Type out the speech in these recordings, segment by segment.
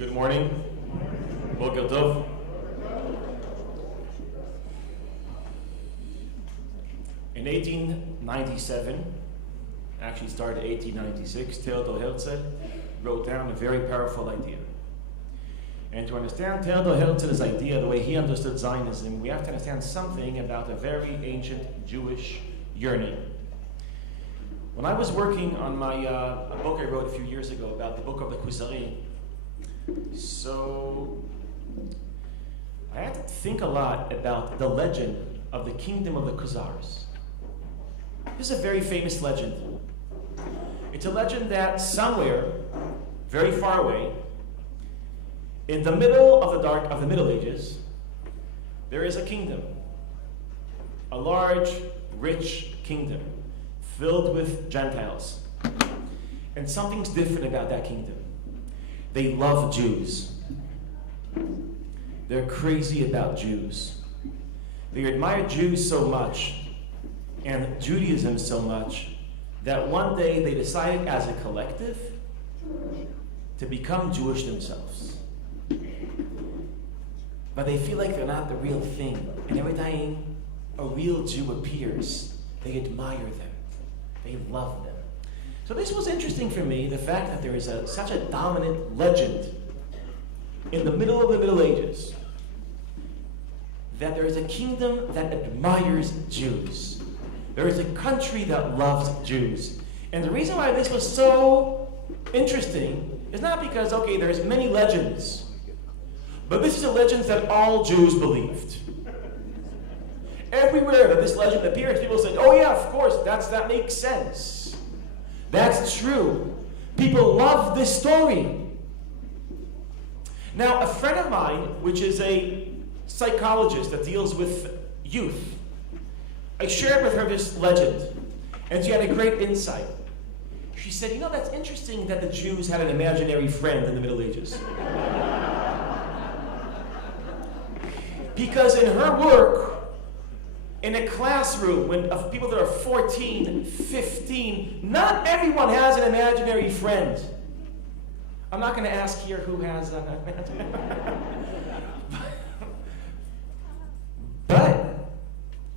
Good morning. Boker Tov. In 1897, actually started 1896, Theodor Herzl wrote down a very powerful idea. And to understand Theodor Herzl's idea, the way he understood Zionism, we have to understand something about a very ancient Jewish yearning. When I was working on my a book I wrote a few years ago about the book of the Kuzari, so I had to think a lot about the legend of the kingdom of the Khazars. This is a very famous legend. It's a legend that somewhere, very far away, in the middle of the Middle Ages, there is a kingdom, a large, rich kingdom filled with Gentiles. And something's different about that kingdom. They love Jews. They're crazy about Jews. They admire Jews so much and Judaism so much that one day they decided as a collective to become Jewish themselves. But they feel like they're not the real thing. And every time a real Jew appears, they admire them. They love them. So this was interesting for me, the fact that there is such a dominant legend in the middle of the Middle Ages, that there is a kingdom that admires Jews. There is a country that loves Jews. And the reason why this was so interesting is not because, okay, there's many legends, but this is a legend that all Jews believed. Everywhere that this legend appears, people say, oh yeah, of course, that makes sense. That's true. People love this story. Now, a friend of mine, which is a psychologist that deals with youth, I shared with her this legend, and she had a great insight. She said, you know, that's interesting that the Jews had an imaginary friend in the Middle Ages. Because in her work, in a classroom of people that are 14, 15, not everyone has an imaginary friend. I'm not going to ask here who has an imaginary But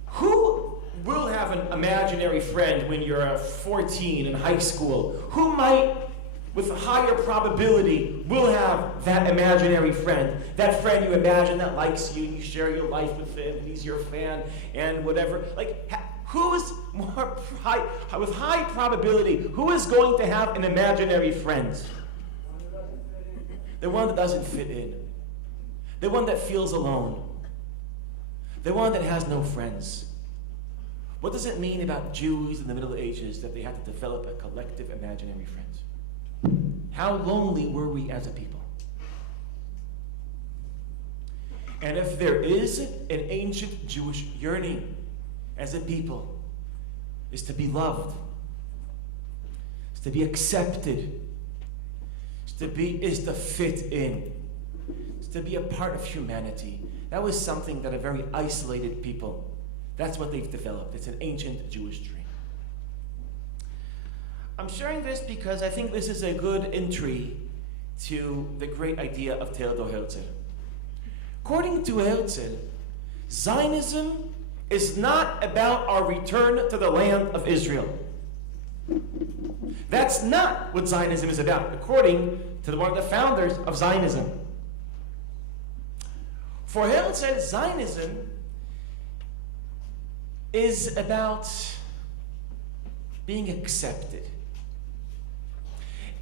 who will have an imaginary friend when you're 14 in high school? Who might, with a higher probability, will have that imaginary friend? That friend you imagine that likes you, you share your life with him, he's your fan, and whatever. Like, who is more with high probability, who is going to have an imaginary friend? The one that doesn't fit in. The one that feels alone. The one that has no friends. What does it mean about Jews in the Middle Ages that they had to develop a collective imaginary friend? How lonely were we as a people? And if there is an ancient Jewish yearning as a people, is to be loved, is to be accepted, is to fit in, is to be a part of humanity. That was something that a very isolated people, that's what they've developed. It's an ancient Jewish dream. I'm sharing this because I think this is a good entry to the great idea of Theodor Herzl. According to Herzl, Zionism is not about our return to the land of Israel. That's not what Zionism is about, according to one of the founders of Zionism. For Herzl, Zionism is about being accepted.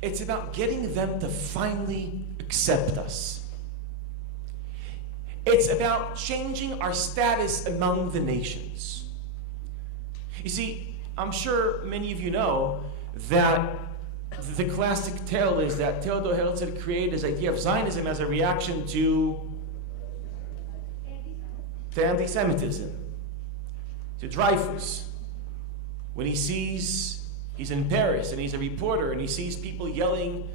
It's about getting them to finally accept us. It's about changing our status among the nations. You see, I'm sure many of you know that the classic tale is that Theodor Herzl created his idea of Zionism as a reaction to anti-Semitism, to Dreyfus. When he's in Paris and he's a reporter and he sees people yelling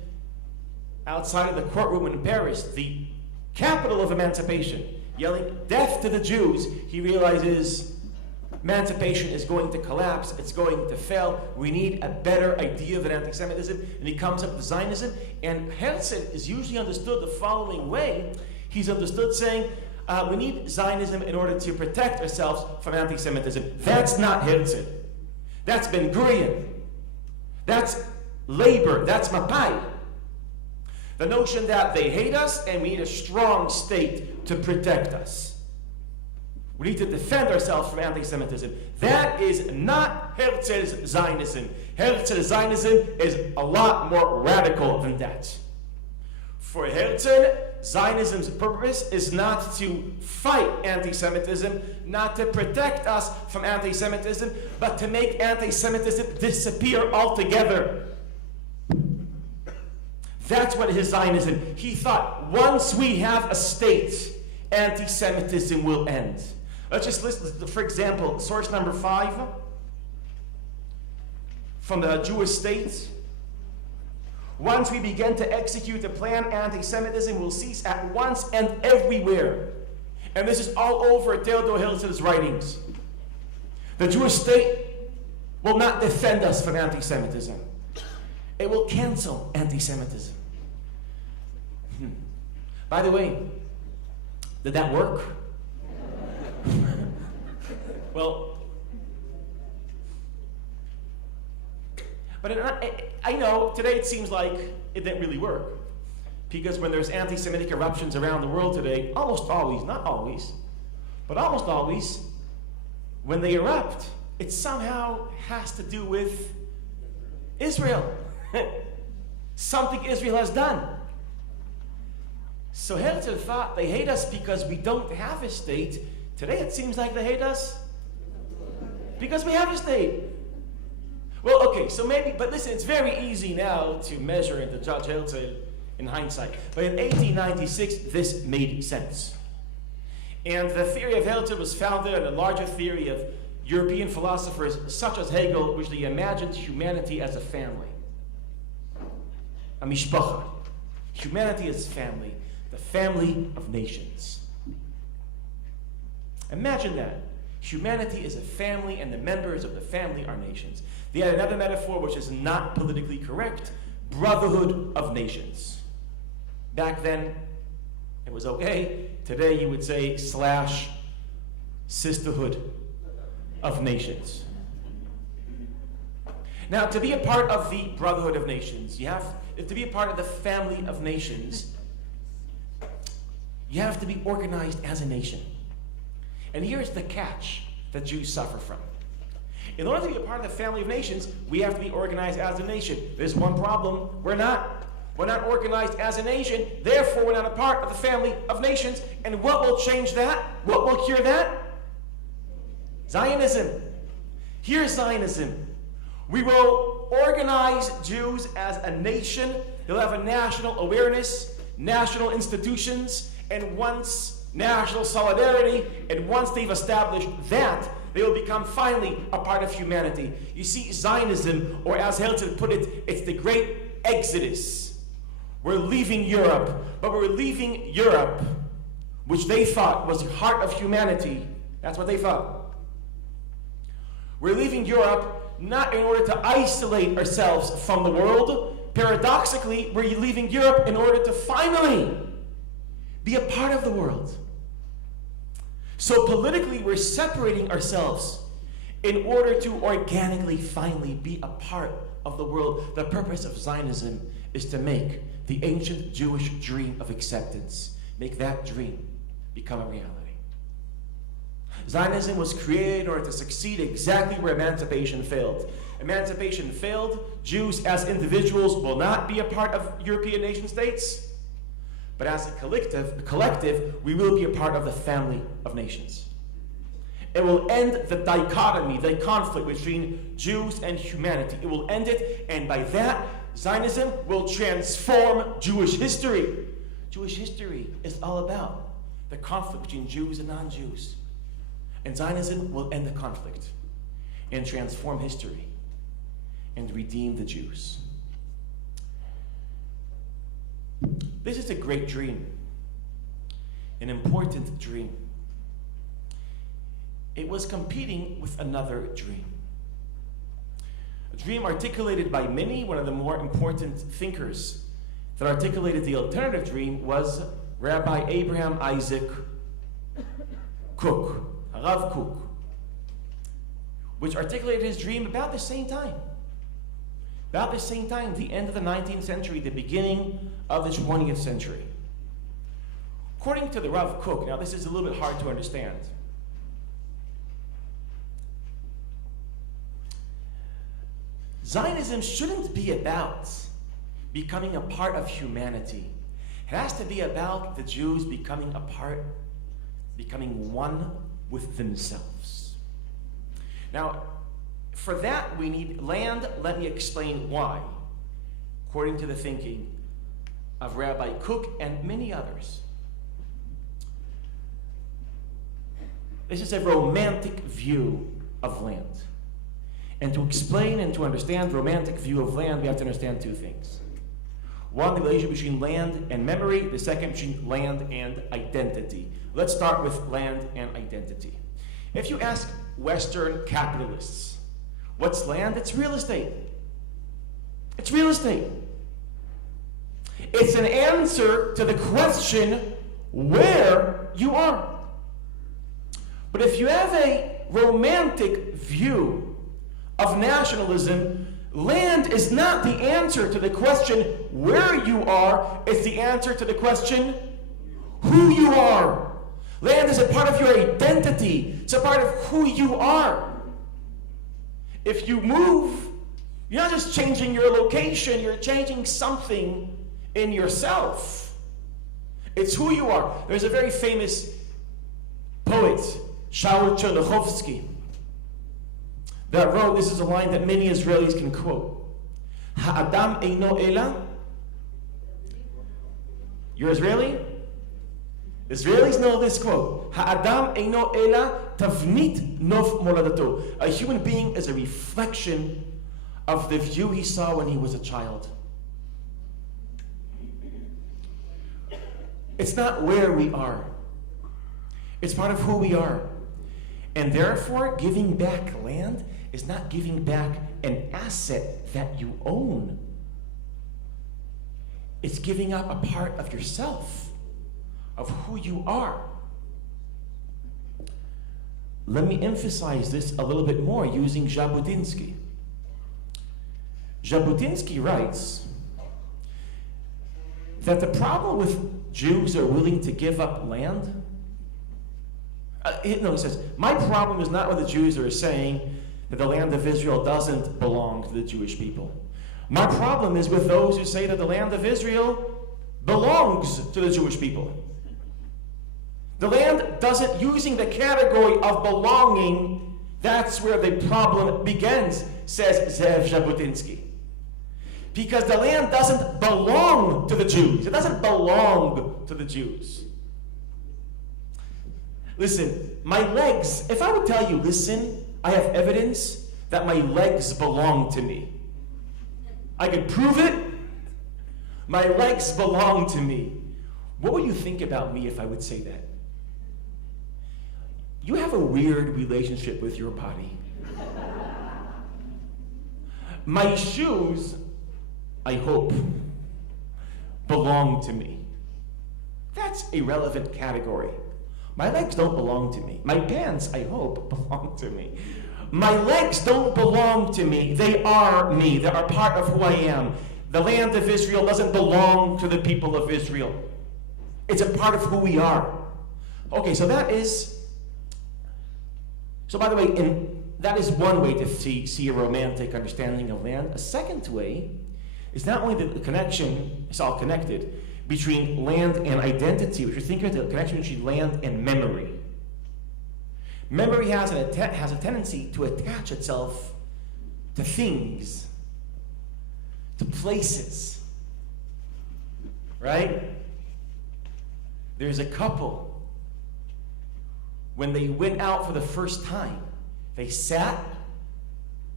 outside of the courtroom in Paris, the capital of emancipation, yelling death to the Jews, he realizes emancipation is going to collapse, it's going to fail, we need a better idea than anti-Semitism, and he comes up with Zionism, and Herzl is usually understood the following way. He's understood saying, we need Zionism in order to protect ourselves from anti-Semitism. That's not Herzl. That's Ben Gurion. That's labor. That's Mapai. The notion that they hate us and we need a strong state to protect us. We need to defend ourselves from anti-Semitism. That is not Herzl's Zionism. Herzl's Zionism is a lot more radical than that. For Herzl, Zionism's purpose is not to fight anti-Semitism, not to protect us from anti-Semitism, but to make anti-Semitism disappear altogether. That's what his Zionism. He thought, once we have a state, anti-Semitism will end. Let's just listen, for example, source number 5 from the Jewish state. Once we begin to execute the plan, anti-Semitism will cease at once and everywhere. And this is all over Theodor Herzl's writings. The Jewish state will not defend us from anti-Semitism. It will cancel anti-Semitism. By the way, did that work? Well, but I know today it seems like it didn't really work. Because when there's anti-Semitic eruptions around the world today, almost always, not always, but almost always, when they erupt, it somehow has to do with Israel. Something Israel has done. So Herzl thought they hate us because we don't have a state. Today it seems like they hate us because we have a state. Well, okay, so maybe, but listen, it's very easy now to measure and to judge Herzl in hindsight. But in 1896, this made sense. And the theory of Herzl was founded on a larger theory of European philosophers such as Hegel, which they imagined humanity as a family. A mishpacha. Humanity is family. The family of nations. Imagine that. Humanity is a family and the members of the family are nations. They had another metaphor which is not politically correct. Brotherhood of nations. Back then, it was okay. Today you would say / sisterhood of nations. Now, to be a part of the Brotherhood of Nations, you have to be a part of the family of nations. You have to be organized as a nation. And here's the catch that Jews suffer from. In order to be a part of the family of nations, we have to be organized as a nation. There's one problem. We're not organized as a nation. Therefore, we're not a part of the family of nations. And what will change that? What will cure that? Zionism. Here's Zionism. We will organize Jews as a nation. They'll have a national awareness, national institutions, and once national solidarity, and once they've established that, they will become finally a part of humanity. You see, Zionism, or as Herzl put it, it's the great exodus. We're leaving Europe, but we're leaving Europe, which they thought was the heart of humanity. That's what they thought. We're leaving Europe not in order to isolate ourselves from the world. Paradoxically, we're leaving Europe in order to finally be a part of the world. So politically, we're separating ourselves in order to organically finally be a part of the world. The purpose of Zionism is to make the ancient Jewish dream of acceptance, make that dream become a reality. Zionism was created in order to succeed exactly where emancipation failed. Emancipation failed. Jews as individuals will not be a part of European nation states. But as a collective, we will be a part of the family of nations. It will end the dichotomy, the conflict between Jews and humanity. It will end it, and by that, Zionism will transform Jewish history. Jewish history is all about the conflict between Jews and non-Jews. And Zionism will end the conflict and transform history and redeem the Jews. This is a great dream, an important dream. it was competing with another dream. A dream articulated by many. One of the more important thinkers that articulated the alternative dream was Rabbi Abraham Isaac Kook, Rav Kook, which articulated his dream about the same time. About the same time, the end of the 19th century, the beginning of the 20th century. According to the Rav Kook, now this is a little bit hard to understand. Zionism shouldn't be about becoming a part of humanity. It has to be about the Jews becoming one with themselves. Now, for that we need land. Let me explain why, according to the thinking of Rabbi Kook and many others. This is a romantic view of land. And to explain and to understand the romantic view of land, we have to understand two things. One, the relationship between land and memory. The second, between land and identity. Let's start with land and identity. If you ask Western capitalists, what's land? It's real estate. It's real estate. It's an answer to the question where you are. But if you have a romantic view of nationalism, land is not the answer to the question where you are. It's the answer to the question who you are. Land is a part of your identity. It's a part of who you are. If you move, you're not just changing your location, you're changing something in yourself. It's who you are. There's a very famous poet, Shaul Chernichovsky, that wrote, this is a line that many Israelis can quote. Ha'adam eino ela. You're Israeli? Israelis know this quote. Ha'adam eino ela tavnit nof moladato. A human being is a reflection of the view he saw when he was a child. It's not where we are. It's part of who we are. And therefore, giving back land is not giving back an asset that you own. It's giving up a part of yourself, of who you are. Let me emphasize this a little bit more using Jabotinsky. Jabotinsky writes that the problem with Jews who are willing to give up land, he says, my problem is not with the Jews who are saying that the land of Israel doesn't belong to the Jewish people. My problem is with those who say that the land of Israel belongs to the Jewish people. The land doesn't, using the category of belonging, that's where the problem begins, says Zev Jabotinsky. Because the land doesn't belong to the Jews. It doesn't belong to the Jews. Listen, my legs, if I would tell you, listen, I have evidence that my legs belong to me. I can prove it. My legs belong to me. What would you think about me if I would say that? You have a weird relationship with your body. My shoes, I hope, belong to me. That's a relevant category. My legs don't belong to me. My pants, I hope, belong to me. My legs don't belong to me. They are me. They are part of who I am. The land of Israel doesn't belong to the people of Israel. It's a part of who we are. Okay, so by the way, that is one way to see a romantic understanding of land. A second way is not only the connection, it's all connected, between land and identity, which we think of the connection between land and memory. Memory has a tendency to attach itself to things, to places, right? There's a couple, when they went out for the first time, they sat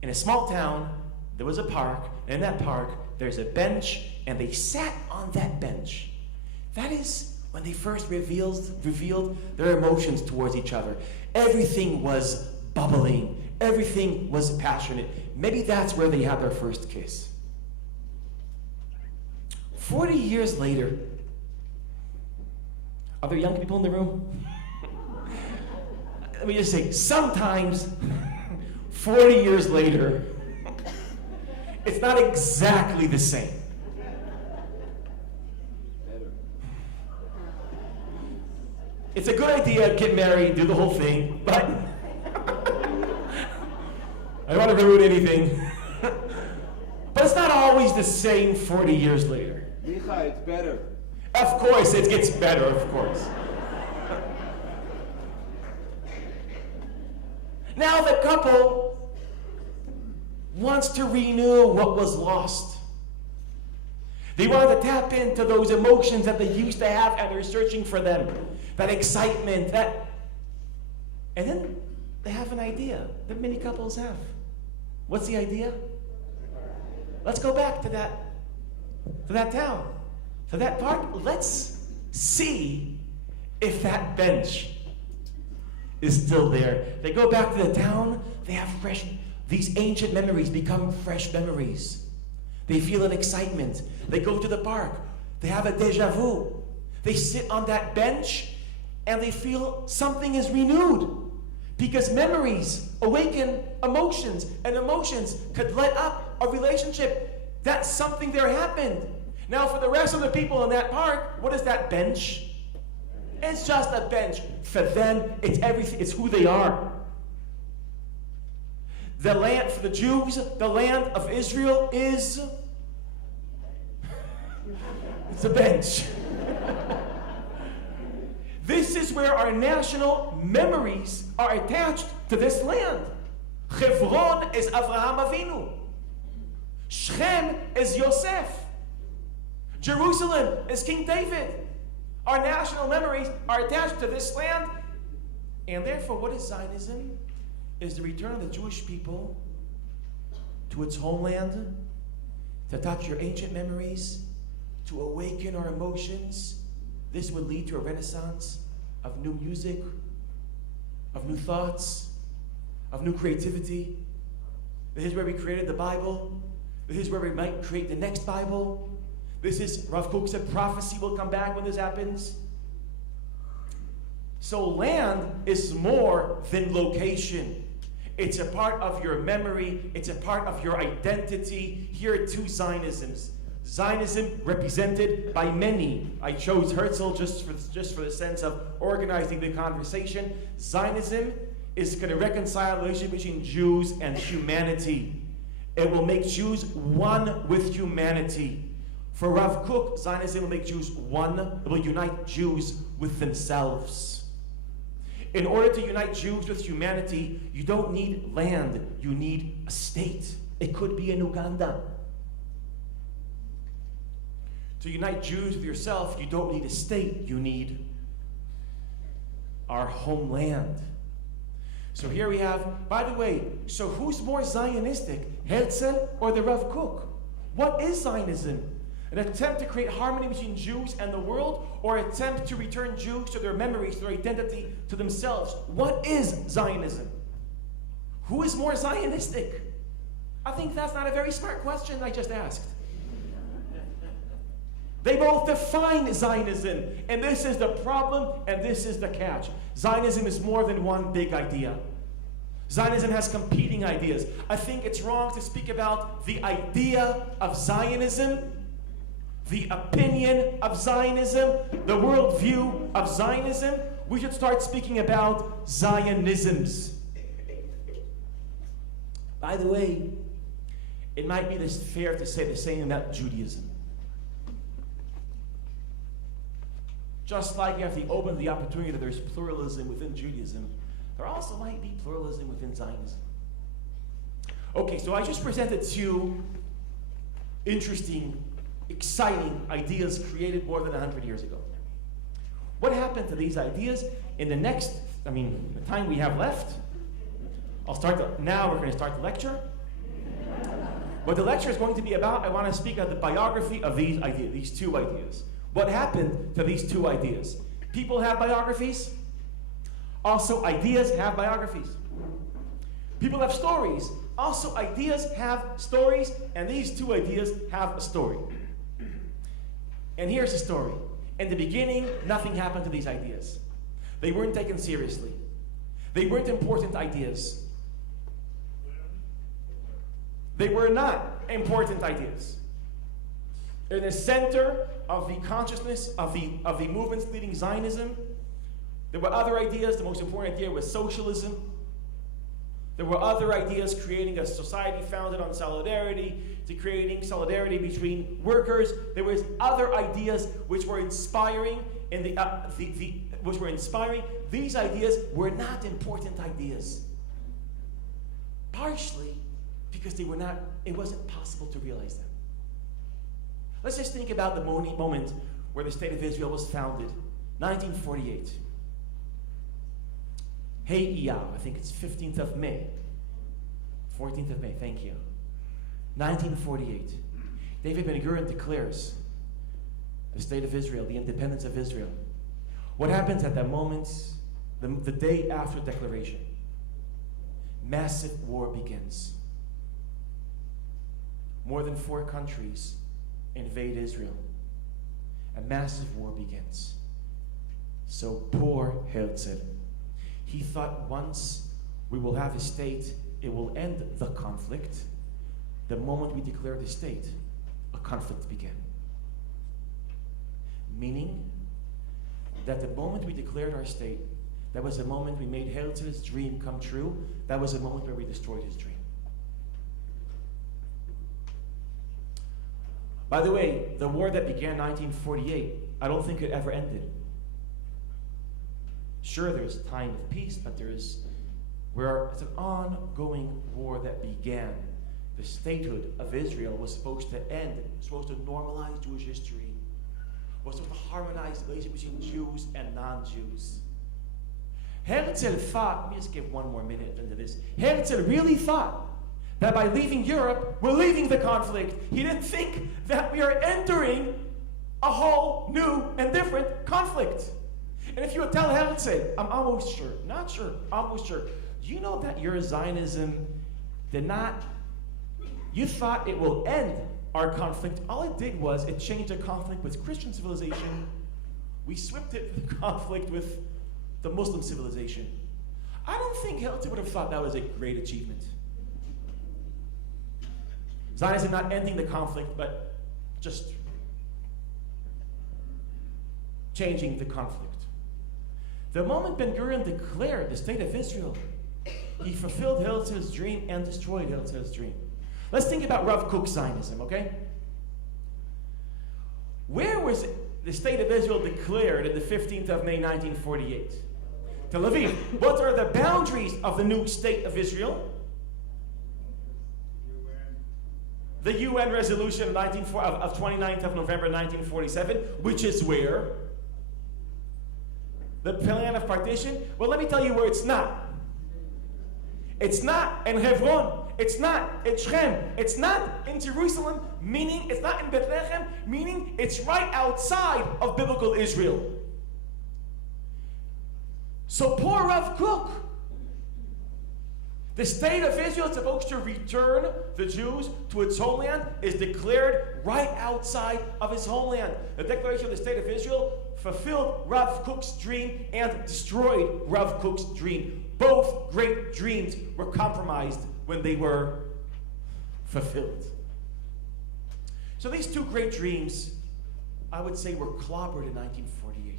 in a small town, there was a park, and in that park, there's a bench, and they sat on that bench. That is when they first revealed their emotions towards each other, everything was bubbling. Everything was passionate. Maybe that's where they had their first kiss. 40 years later, are there young people in the room? Let me just say, sometimes 40 years later, it's not exactly the same. It's a good idea, get married, do the whole thing, but I don't want to ruin anything. But it's not always the same 40 years later. Micha, it's better. Of course, it gets better, of course. Now the couple wants to renew what was lost. They want to tap into those emotions that they used to have, and they're searching for them. That excitement, and then they have an idea that many couples have. What's the idea? Let's go back to that town, to that park. Let's see if that bench is still there. They go back to the town. They have these ancient memories become fresh memories. They feel an excitement. They go to the park. They have a déjà vu. They sit on that bench and they feel something is renewed, because memories awaken emotions, and emotions could light up a relationship. That's something there happened. Now for the rest of the people in that park, what is that bench? It's just a bench. For them, it's everything. It's who they are. The land, for the Jews, the land of Israel is it's a bench. This is where our national memories are attached to this land. Hebron is Avraham Avinu. Shechem is Yosef. Jerusalem is King David. Our national memories are attached to this land. And therefore, what is Zionism? Is the return of the Jewish people to its homeland, to touch your ancient memories, to awaken our emotions. This would lead to a renaissance of new music, of new thoughts, of new creativity. This is where we created the Bible. This is where we might create the next Bible. This is, Rav Kook said, prophecy will come back when this happens. So land is more than location. It's a part of your memory. It's a part of your identity. Here are two Zionisms. Zionism represented by many. I chose Herzl just for the sense of organizing the conversation. Zionism is going to reconcile the relationship between Jews and humanity. It will make Jews one with humanity. For Rav Kook, Zionism will make Jews one. It will unite Jews with themselves. In order to unite Jews with humanity, you don't need land. You need a state. It could be in Uganda. To unite Jews with yourself, you don't need a state. You need our homeland. So here we have, by the way, so who's more Zionistic, Herzl or the Rav Kook? What is Zionism? An attempt to create harmony between Jews and the world, or an attempt to return Jews to their memories, to their identity, to themselves? What is Zionism? Who is more Zionistic? I think that's not a very smart question I just asked. They both define Zionism, and this is the problem, and this is the catch. Zionism is more than one big idea. Zionism has competing ideas. I think it's wrong to speak about the idea of Zionism, the opinion of Zionism, the worldview of Zionism. We should start speaking about Zionisms. By the way, it might be fair to say the same about Judaism. Just like you have to open the opportunity that there's pluralism within Judaism, there also might be pluralism within Zionism. Okay, so I just presented two interesting, exciting ideas created more than 100 years ago. What happened to these ideas in the time we have left? Now we're going to start the lecture. What the lecture is going to be about, I want to speak of the biography of these ideas, these two ideas. What happened to these two ideas? People have biographies. Also, ideas have biographies. People have stories. Also, ideas have stories. And these two ideas have a story. And here's the story. In the beginning, nothing happened to these ideas. They weren't taken seriously. They weren't important ideas. They were not important ideas. In the center of the consciousness of the movements leading Zionism, there were other ideas. The most important idea was socialism. There were other ideas creating a society founded on solidarity, to creating solidarity between workers. There was other ideas which were inspiring. These ideas were not important ideas. Partially because they were not. It wasn't possible to realize them. Let's just think about the moment where the State of Israel was founded, 1948. Hey Iyah, I think it's 15th of May. 14th of May, thank you. 1948. David Ben-Gurion declares the State of Israel, the independence of Israel. What happens at that moment, the day after declaration? Massive war begins. More than 4 countries invade Israel. A massive war begins. So poor Herzl. He thought once we will have a state, it will end the conflict. The moment we declare the state, a conflict began. Meaning that the moment we declared our state, that was the moment we made Herzl's dream come true. That was the moment where we destroyed his dream. By the way, the war that began in 1948, I don't think it ever ended. Sure, there's a time of peace, but it's an ongoing war that began. The statehood of Israel was supposed to end, supposed to normalize Jewish history, was supposed to harmonize the relationship between Jews and non-Jews. Herzl thought, let me just give one more minute into this. Herzl really thought that by leaving Europe, we're leaving the conflict. He didn't think that we are entering a whole new and different conflict. And if you would tell Herzl, I'm almost sure, not sure, almost sure, you know that your Zionism did not, you thought it will end our conflict. All it did was it changed the conflict with Christian civilization. We swept it the conflict with the Muslim civilization. I don't think Herzl would have thought that was a great achievement. Zionism not ending the conflict, but just changing the conflict. The moment Ben-Gurion declared the State of Israel, he fulfilled Herzl's dream and destroyed Herzl's dream. Let's think about Rav Kook's Zionism, okay? Where was the State of Israel declared on the 15th of May, 1948? Tel Aviv. What are the boundaries of the new State of Israel? The UN resolution of 29th of November 1947, which is where? The plan of partition? Well, let me tell you where it's not. It's not in Hebron. It's not in Shechem. It's not in Jerusalem, meaning it's not in Bethlehem, meaning it's right outside of biblical Israel. So poor Rav Kook. The State of Israel is supposed to return the Jews to its homeland, is declared right outside of his homeland. The declaration of the State of Israel fulfilled Rav Kook's dream and destroyed Rav Kook's dream. Both great dreams were compromised when they were fulfilled. So these two great dreams, I would say, were clobbered in 1948.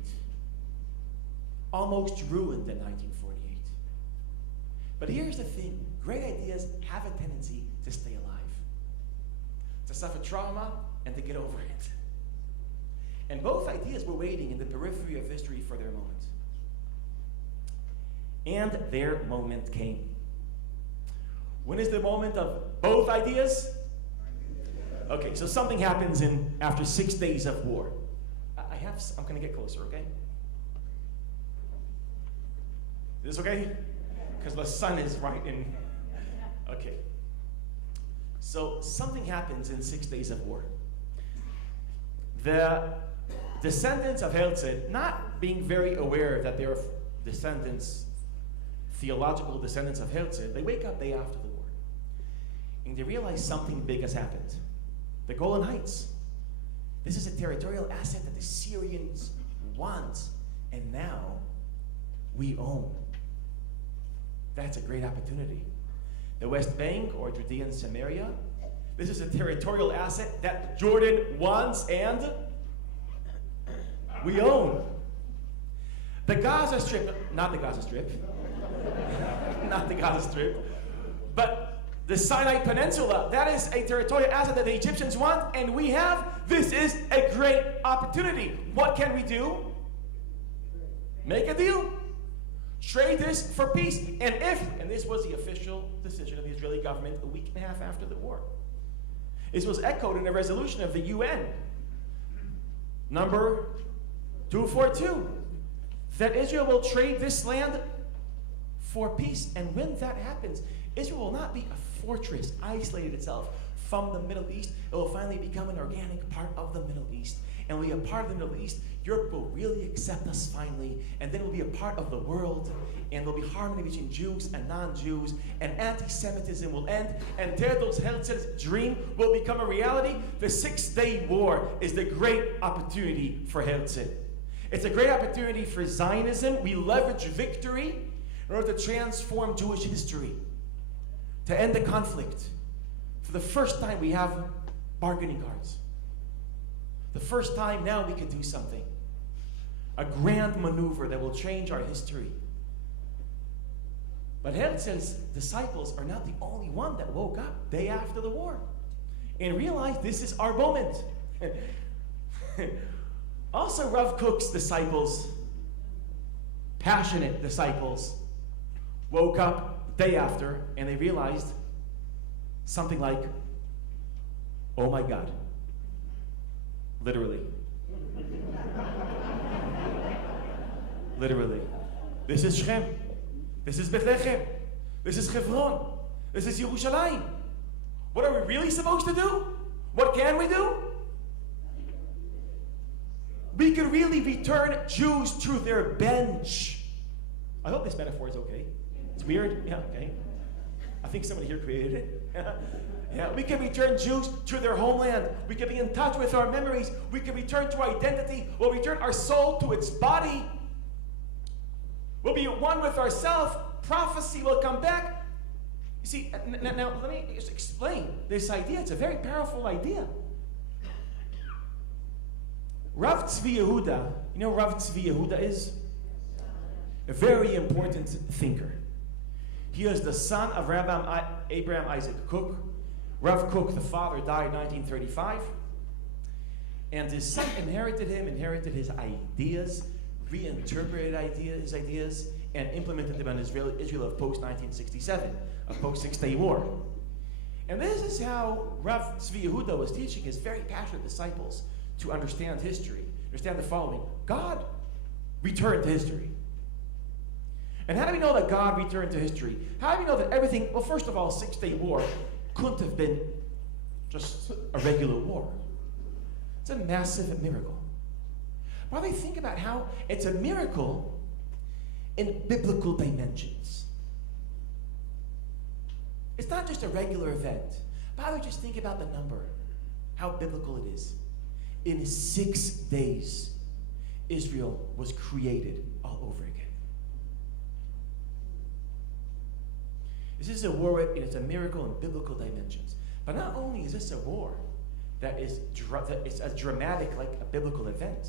Almost ruined in 1948. But here's the thing. Great ideas have a tendency to stay alive. To suffer trauma and to get over it. And both ideas were waiting in the periphery of history for their moment. And their moment came. When is the moment of both ideas? Okay, so something happens after 6 days of war. I'm going to get closer, okay? Is this okay? Because the sun is right in. Okay. So something happens in 6 days of war. The descendants of Herzl, not being very aware that they're descendants, theological descendants of Herzl, they wake up day after the war. And they realize something big has happened. The Golan Heights. This is a territorial asset that the Syrians want, and now we own. That's a great opportunity. The West Bank, or Judea and Samaria, this is a territorial asset that Jordan wants and we own. The Gaza Strip, not the Gaza Strip, not the Gaza Strip, but the Sinai Peninsula, that is a territorial asset that the Egyptians want, and we have. This is a great opportunity. What can we do? Make a deal. Trade this for peace. And this was the official decision of the Israeli government a week and a half after the war. This was echoed in a resolution of the UN, number 242, that Israel will trade this land for peace. And when that happens, Israel will not be a fortress, isolated itself from the Middle East. It will finally become an organic part of the Middle East. And when we are part of the Middle East, Europe will really accept us finally. And then we'll be a part of the world. And there'll be harmony between Jews and non-Jews. And anti-Semitism will end. And Theodore's Herzl's dream will become a reality. The 6-Day War is the great opportunity for Herzl. It's a great opportunity for Zionism. We leverage victory in order to transform Jewish history, to end the conflict. For the first time, we have bargaining cards. The first time now we can do something. A grand maneuver that will change our history. But Herzl's disciples are not the only one that woke up day after the war and realized this is our moment. Also, Rav Kook's disciples, passionate disciples, woke up the day after and they realized something like, oh my God. Literally. Literally. This is Shem. This is Bethlehem. This is Hebron. This is Yerushalayim. What are we really supposed to do? What can we do? We can really return Jews to their bench. I hope this metaphor is okay. It's weird. Yeah, okay. I think somebody here created it. Yeah, we can return Jews to their homeland. We can be in touch with our memories. We can return to identity. We'll return our soul to its body. We'll be one with ourselves. Prophecy will come back. You see, now let me just explain this idea. It's a very powerful idea. Rav Tzvi Yehuda, you know who Rav Tzvi Yehuda is? A very important thinker. He is the son of Rabbi Abraham Isaac Kook. Rav Kook, the father, died in 1935. And his son inherited his ideas, reinterpreted his ideas, and implemented them in Israel of post-1967, of post-6-Day War. And this is how Rav Tzvi Yehuda was teaching his very passionate disciples to understand history, understand the following. God returned to history. And how do we know that God returned to history? How do we know that everything, well, first of all, 6-Day War couldn't have been just a regular war. It's a massive miracle. But I think about how it's a miracle in biblical dimensions. It's not just a regular event. But I would just think about the number, how biblical it is. In 6 days, Israel was created all over again. This is a war, and it's a miracle in biblical dimensions. But not only is this a war that is it's as dramatic like a biblical event,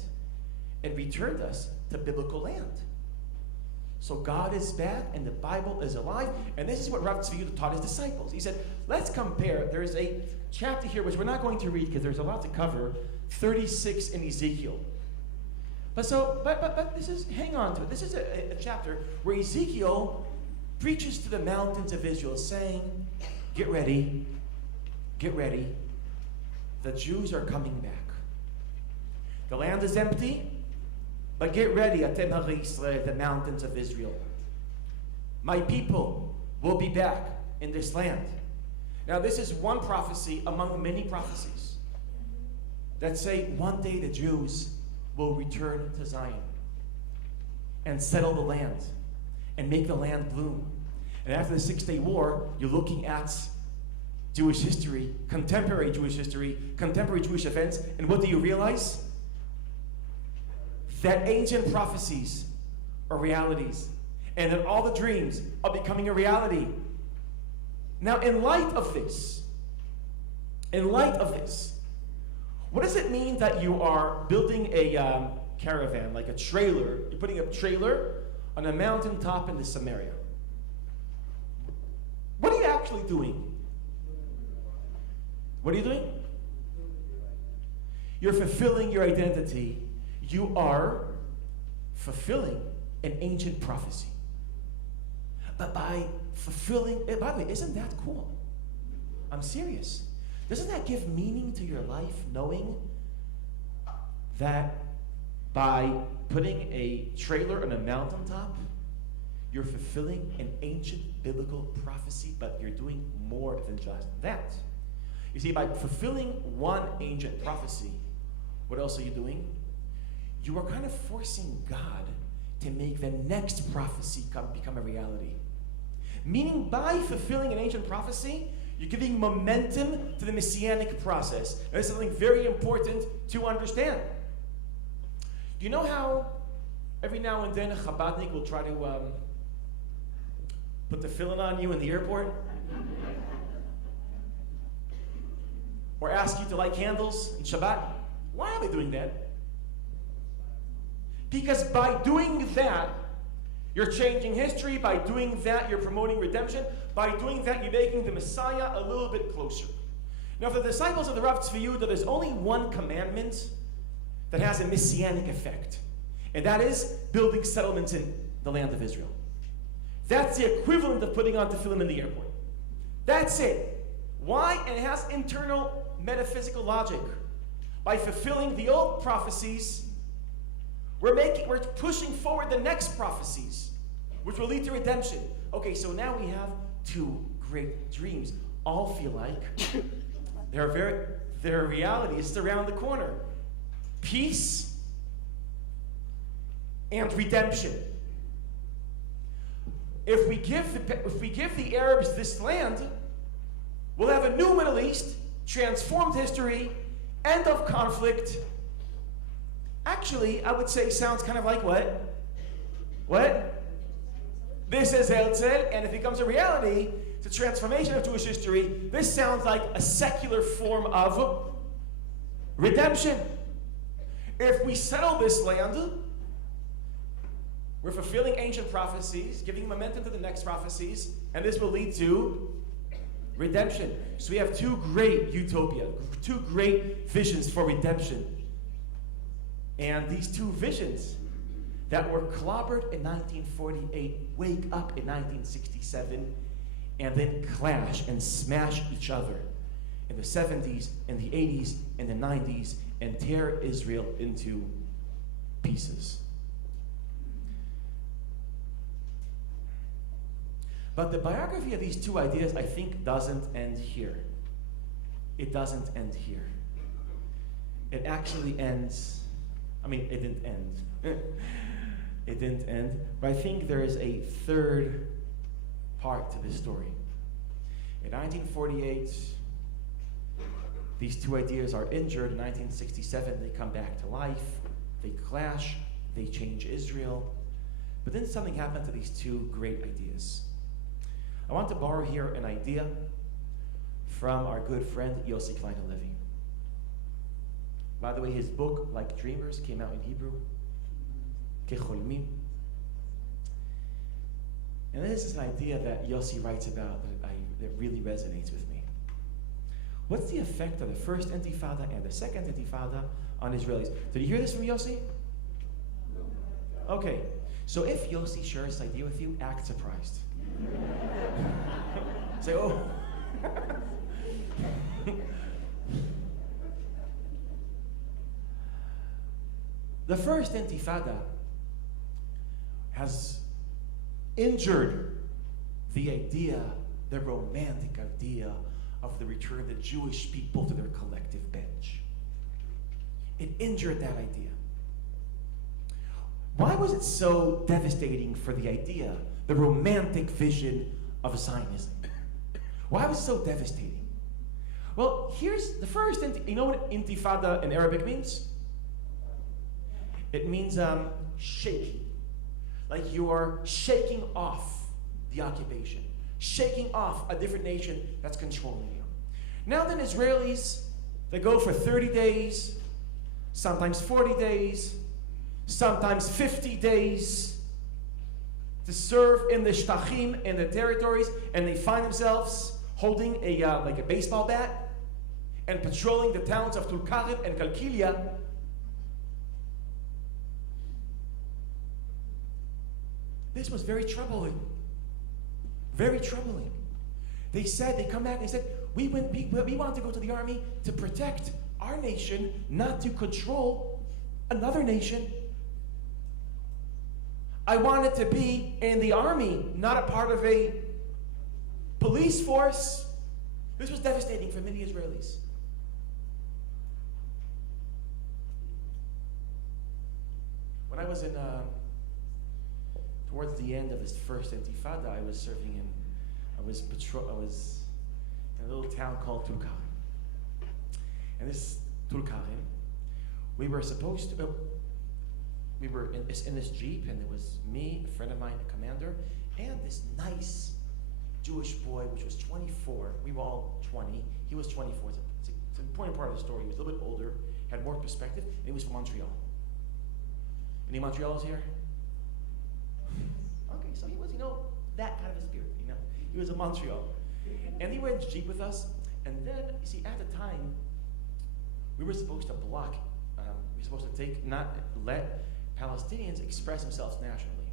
it returned us to biblical land. So God is back, and the Bible is alive, and this is what Rav Tzvi Yehuda taught his disciples. He said, let's compare. There's a chapter here which we're not going to read because there's a lot to cover, 36 in Ezekiel. But this is, hang on to it. This is a chapter where Ezekiel preaches to the mountains of Israel, saying, get ready, the Jews are coming back. The land is empty, but get ready, Atem Ha'Rei Yisrael, the mountains of Israel. My people will be back in this land. Now this is one prophecy among many prophecies that say one day the Jews will return to Zion and settle the land and make the land bloom. And after the 6-Day War, you're looking at Jewish history, contemporary Jewish history, contemporary Jewish events, and what do you realize? That ancient prophecies are realities, and that all the dreams are becoming a reality. Now, in light of this, what does it mean that you are building a caravan, like a trailer? You're putting a trailer on a mountaintop in Samaria. What are you actually doing? What are you doing? You're fulfilling your identity. You are fulfilling an ancient prophecy. But by fulfilling it, by the way, isn't that cool? I'm serious. Doesn't that give meaning to your life, knowing that by putting a trailer on a mountaintop, you're fulfilling an ancient biblical prophecy, but you're doing more than just that. You see, by fulfilling one ancient prophecy, what else are you doing? You are kind of forcing God to make the next prophecy become a reality. Meaning, by fulfilling an ancient prophecy, you're giving momentum to the messianic process. And this is something very important to understand. You know how every now and then a Chabadnik will try to put the tefillin on you in the airport? Or ask you to light candles in Shabbat? Why are they doing that? Because by doing that, you're changing history. By doing that, you're promoting redemption. By doing that, you're making the Messiah a little bit closer. Now, for the disciples of the Rav Tzvi Yehuda, there's only one commandment that has a messianic effect. And that is building settlements in the land of Israel. That's the equivalent of putting on tefillin in the airport. That's it. Why? And it has internal metaphysical logic. By fulfilling the old prophecies, we're pushing forward the next prophecies, which will lead to redemption. Okay, so now we have two great dreams. All feel like their reality is around the corner. Peace and redemption. If we give the Arabs this land, we'll have a new Middle East, transformed history, end of conflict. Actually, I would say sounds kind of like what? What? This is Herzl, and if it becomes a reality, it's a transformation of Jewish history. This sounds like a secular form of redemption. If we settle this land, we're fulfilling ancient prophecies, giving momentum to the next prophecies, and this will lead to redemption. So we have two great utopia, two great visions for redemption. And these two visions that were clobbered in 1948 wake up in 1967 and then clash and smash each other in the 70s, in the 80s, in the 90s, and tear Israel into pieces. But the biography of these two ideas, I think, doesn't end here. It doesn't end here. It actually ends, it didn't end. It didn't end, but I think there is a third part to this story. In 1948, these two ideas are injured. In 1967, they come back to life. They clash. They change Israel. But then something happened to these two great ideas. I want to borrow here an idea from our good friend Yossi Klein Halevi. By the way, his book, Like Dreamers, came out in Hebrew. Kecholmim. And this is an idea that Yossi writes about that really resonates with me. What's the effect of the First Intifada and the Second Intifada on Israelis? Did you hear this from Yossi? Okay. So if Yossi shares this idea with you, act surprised. Say, oh. The First Intifada has injured the romantic idea of the return of the Jewish people to their collective bench. It injured that idea. Why was it so devastating for the idea, the romantic vision of Zionism? Why was it so devastating? Well, here's the first, you know what Intifada in Arabic means? It means shaking. Like you are shaking off the occupation, shaking off a different nation that's controlling you. Now then, Israelis, they go for 30 days, sometimes 40 days, sometimes 50 days to serve in the shtachim, in the territories, and they find themselves holding like a baseball bat and patrolling the towns of Tulkarem and Kalkilia. This was very troubling. Very troubling. They come back and they said, we wanted to go to the army to protect our nation, not to control another nation. I wanted to be in the army, not a part of a police force. This was devastating for many Israelis. When I was towards the end of this first Intifada, I was in a little town called Tulkarem. And this Tulkarem, we were in this Jeep, and it was me, a friend of mine, a commander, and this nice Jewish boy, which was 24. We were all 20. He was 24. It's an important part of the story. He was a little bit older, had more perspective, and he was from Montreal. Any Montrealers here? Okay, so he was, that kind of a spirit, He was in Montreal. And he went Jeep with us, and then, you see, at the time, we were supposed to block, we were supposed to not let Palestinians express themselves nationally.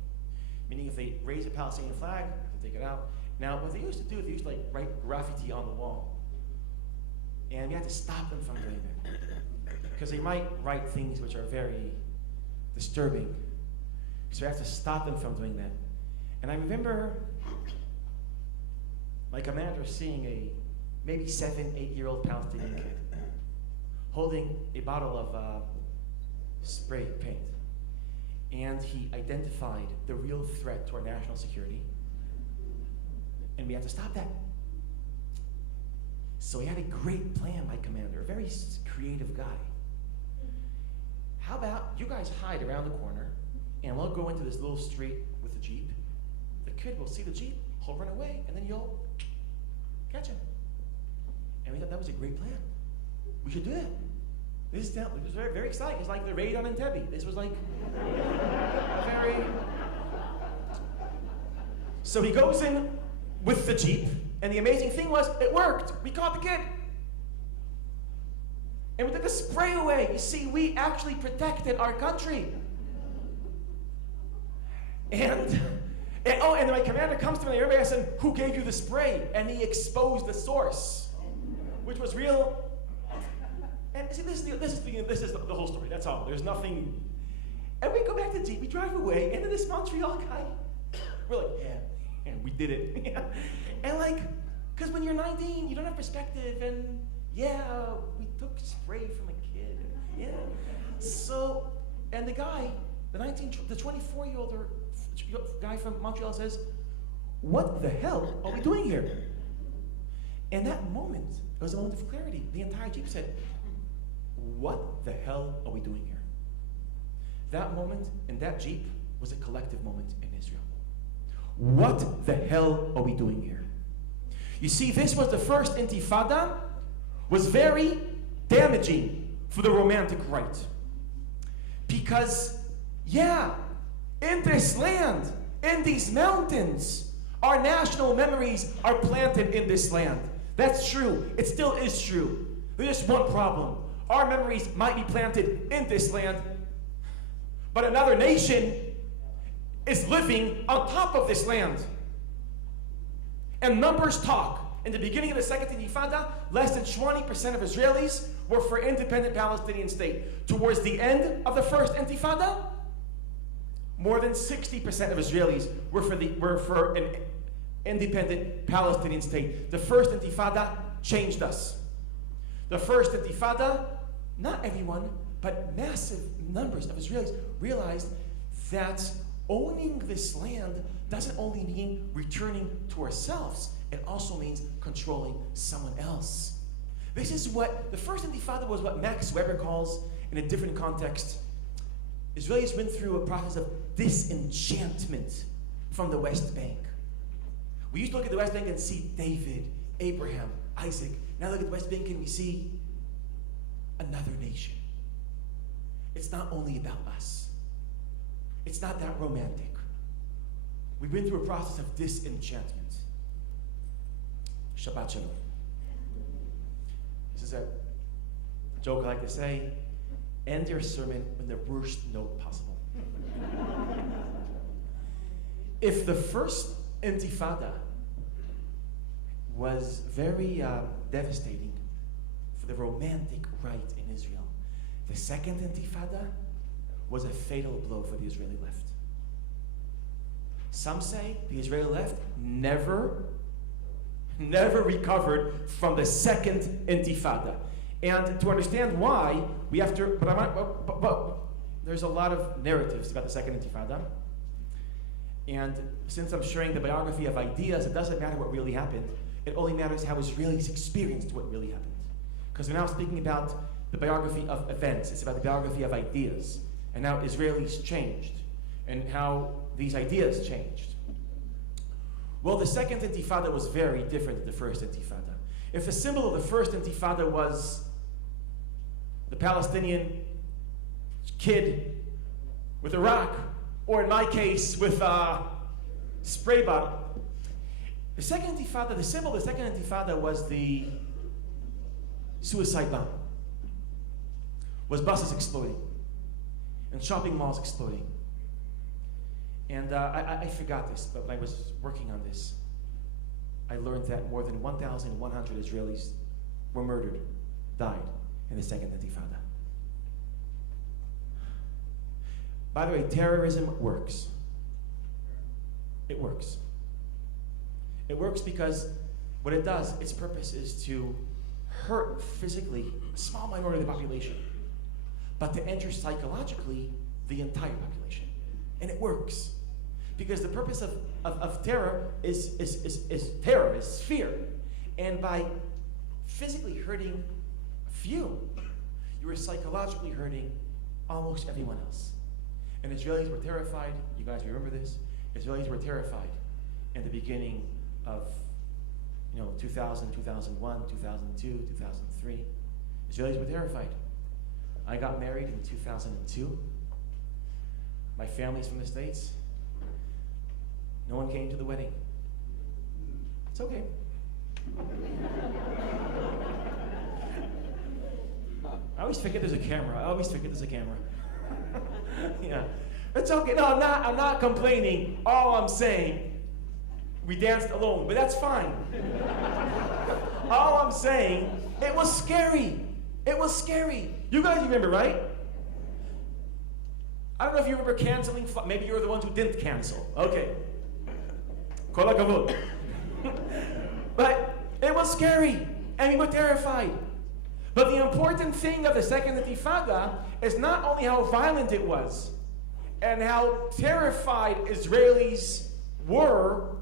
Meaning if they raise a Palestinian flag, they take it out. Now, what they used to do, they used to write graffiti on the wall. And we had to stop them from doing that. Because they might write things which are very disturbing. So we have to stop them from doing that. And I remember my commander seeing a maybe 7-8-year-old Palestinian kid holding a bottle of spray paint. And he identified the real threat to our national security. And we had to stop that. So he had a great plan, my commander, a very creative guy. How about you guys hide around the corner, and we'll go into this little street with the Jeep. The kid will see the Jeep, he'll run away, and then you'll catch him. And we thought that was a great plan. We should do that. This was very, very exciting. It's like the raid on Entebbe. This was like very... So he goes in with the Jeep, and the amazing thing was, it worked. We caught the kid. And we took the spray away. You see, we actually protected our country. And then my commander comes to me and everybody asks him, who gave you the spray? And he exposed the source, which was real. And see, this is the whole story. That's all. There's nothing. And we go back to the Jeep, we drive away, and then this Montreal guy, we're like, yeah, we did it. And because when you're 19, you don't have perspective, and we took spray from a kid. Yeah. So, and the guy, the 24-year-old guy from Montreal says, what the hell are we doing here? And that moment, it was a moment of clarity. The entire Jeep said, what the hell are we doing here? That moment in that Jeep was a collective moment in Israel. What the hell are we doing here? You see, this was the first Intifada, was very damaging for the romantic right. Because, in this land, in these mountains, our national memories are planted in this land. That's true. It still is true. There's just one problem. Our memories might be planted in this land, but another nation is living on top of this land. And numbers talk. In the beginning of the Second Intifada, less than 20% of Israelis were for independent Palestinian state. Towards the end of the First Intifada, more than 60% of Israelis were for an independent Palestinian state. The First Intifada changed us. The First Intifada, not everyone, but massive numbers of Israelis realized that owning this land doesn't only mean returning to ourselves, it also means controlling someone else. This is what the First Intifada was, what Max Weber calls, in a different context, Israelis went through a process of disenchantment from the West Bank. We used to look at the West Bank and see David, Abraham, Isaac. Now look at the West Bank and we see another nation. It's not only about us. It's not that romantic. We've been through a process of disenchantment. Shabbat Shalom. This is a joke I like to say. End your sermon on the worst note possible. If the First Intifada was very devastating for the romantic right in Israel, the Second Intifada was a fatal blow for the Israeli left. Some say the Israeli left never recovered from the Second Intifada. And to understand why, we have to, but there's a lot of narratives about the Second Intifada. And since I'm sharing the biography of ideas, it doesn't matter what really happened. It only matters how Israelis experienced what really happened. Because we're now speaking about the biography of events. It's about the biography of ideas. And how Israelis changed. And how these ideas changed. Well, the Second Intifada was very different than the First Intifada. If the symbol of the First Intifada was the Palestinian kid with a rock, or in my case, with a spray bottle, the Second Intifada, the symbol of the Second Intifada was the suicide bomb. Was buses exploding and shopping malls exploding. And I forgot this, but when I was working on this, I learned that more than 1,100 Israelis were murdered, died in the Second Intifada. By the way, terrorism works. It works. It works because what it does, its purpose is to hurt physically a small minority of the population, but to enter psychologically the entire population. And it works. Because the purpose of terror is terror, is fear. And by physically hurting a few, you are psychologically hurting almost everyone else. And Israelis were terrified. You guys remember this? Israelis were terrified in the beginning of 2000, 2001, 2002, 2003. Israelis were terrified. I got married in 2002. My family's from the States. No one came to the wedding. It's okay. I always forget there's a camera. Yeah. It's okay. No, I'm not complaining. All I'm saying, we danced alone, but that's fine. All I'm saying, it was scary. It was scary. You guys remember, right? I don't know if you remember canceling. Maybe you were the ones who didn't cancel. Okay. Kol hakavod. But it was scary, and we were terrified. But the important thing of the Second Intifada is not only how violent it was, and how terrified Israelis were.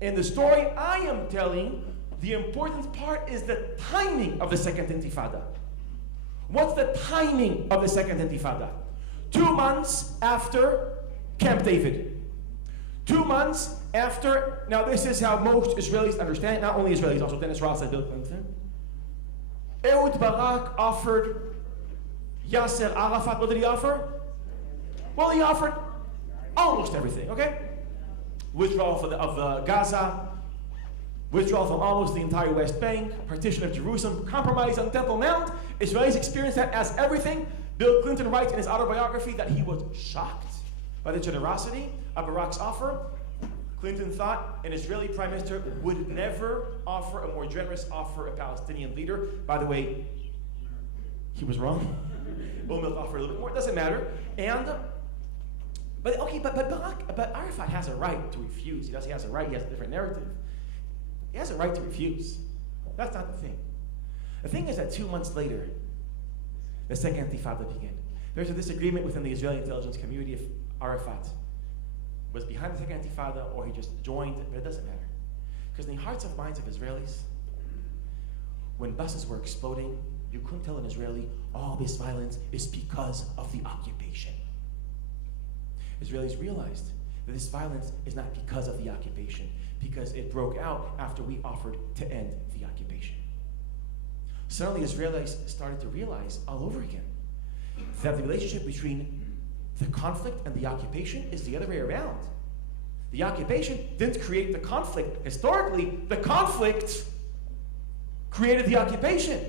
In the story I am telling, the important part is the timing of the Second Intifada. What's the timing of the Second Intifada? 2 months after Camp David. 2 months after, now this is how most Israelis understand, not only Israelis, also Dennis Ross and Bill Clinton. Ehud Barak offered Yasser Arafat, what did he offer? Well, he offered almost everything, okay? Withdrawal of Gaza, withdrawal from almost the entire West Bank, partition of Jerusalem, compromise on Temple Mount. Israelis experienced that as everything. Bill Clinton writes in his autobiography that he was shocked by the generosity of Barak's offer. Clinton thought an Israeli prime minister would never offer a more generous offer a Palestinian leader. By the way, he was wrong. Olmert offered a little bit more. It doesn't matter. But Arafat has a right to refuse. He has a right. He has a different narrative. He has a right to refuse. That's not the thing. The thing is that 2 months later, the Second Intifada began. There's a disagreement within the Israeli intelligence community if Arafat was behind the Second Intifada or he just joined, but it doesn't matter. Because in the hearts and minds of Israelis, when buses were exploding, you couldn't tell an Israeli, all this violence is because of the occupation. Israelis realized that this violence is not because of the occupation, because it broke out after we offered to end the occupation. Suddenly, Israelis started to realize all over again that the relationship between the conflict and the occupation is the other way around. The occupation didn't create the conflict. Historically, the conflict created the occupation.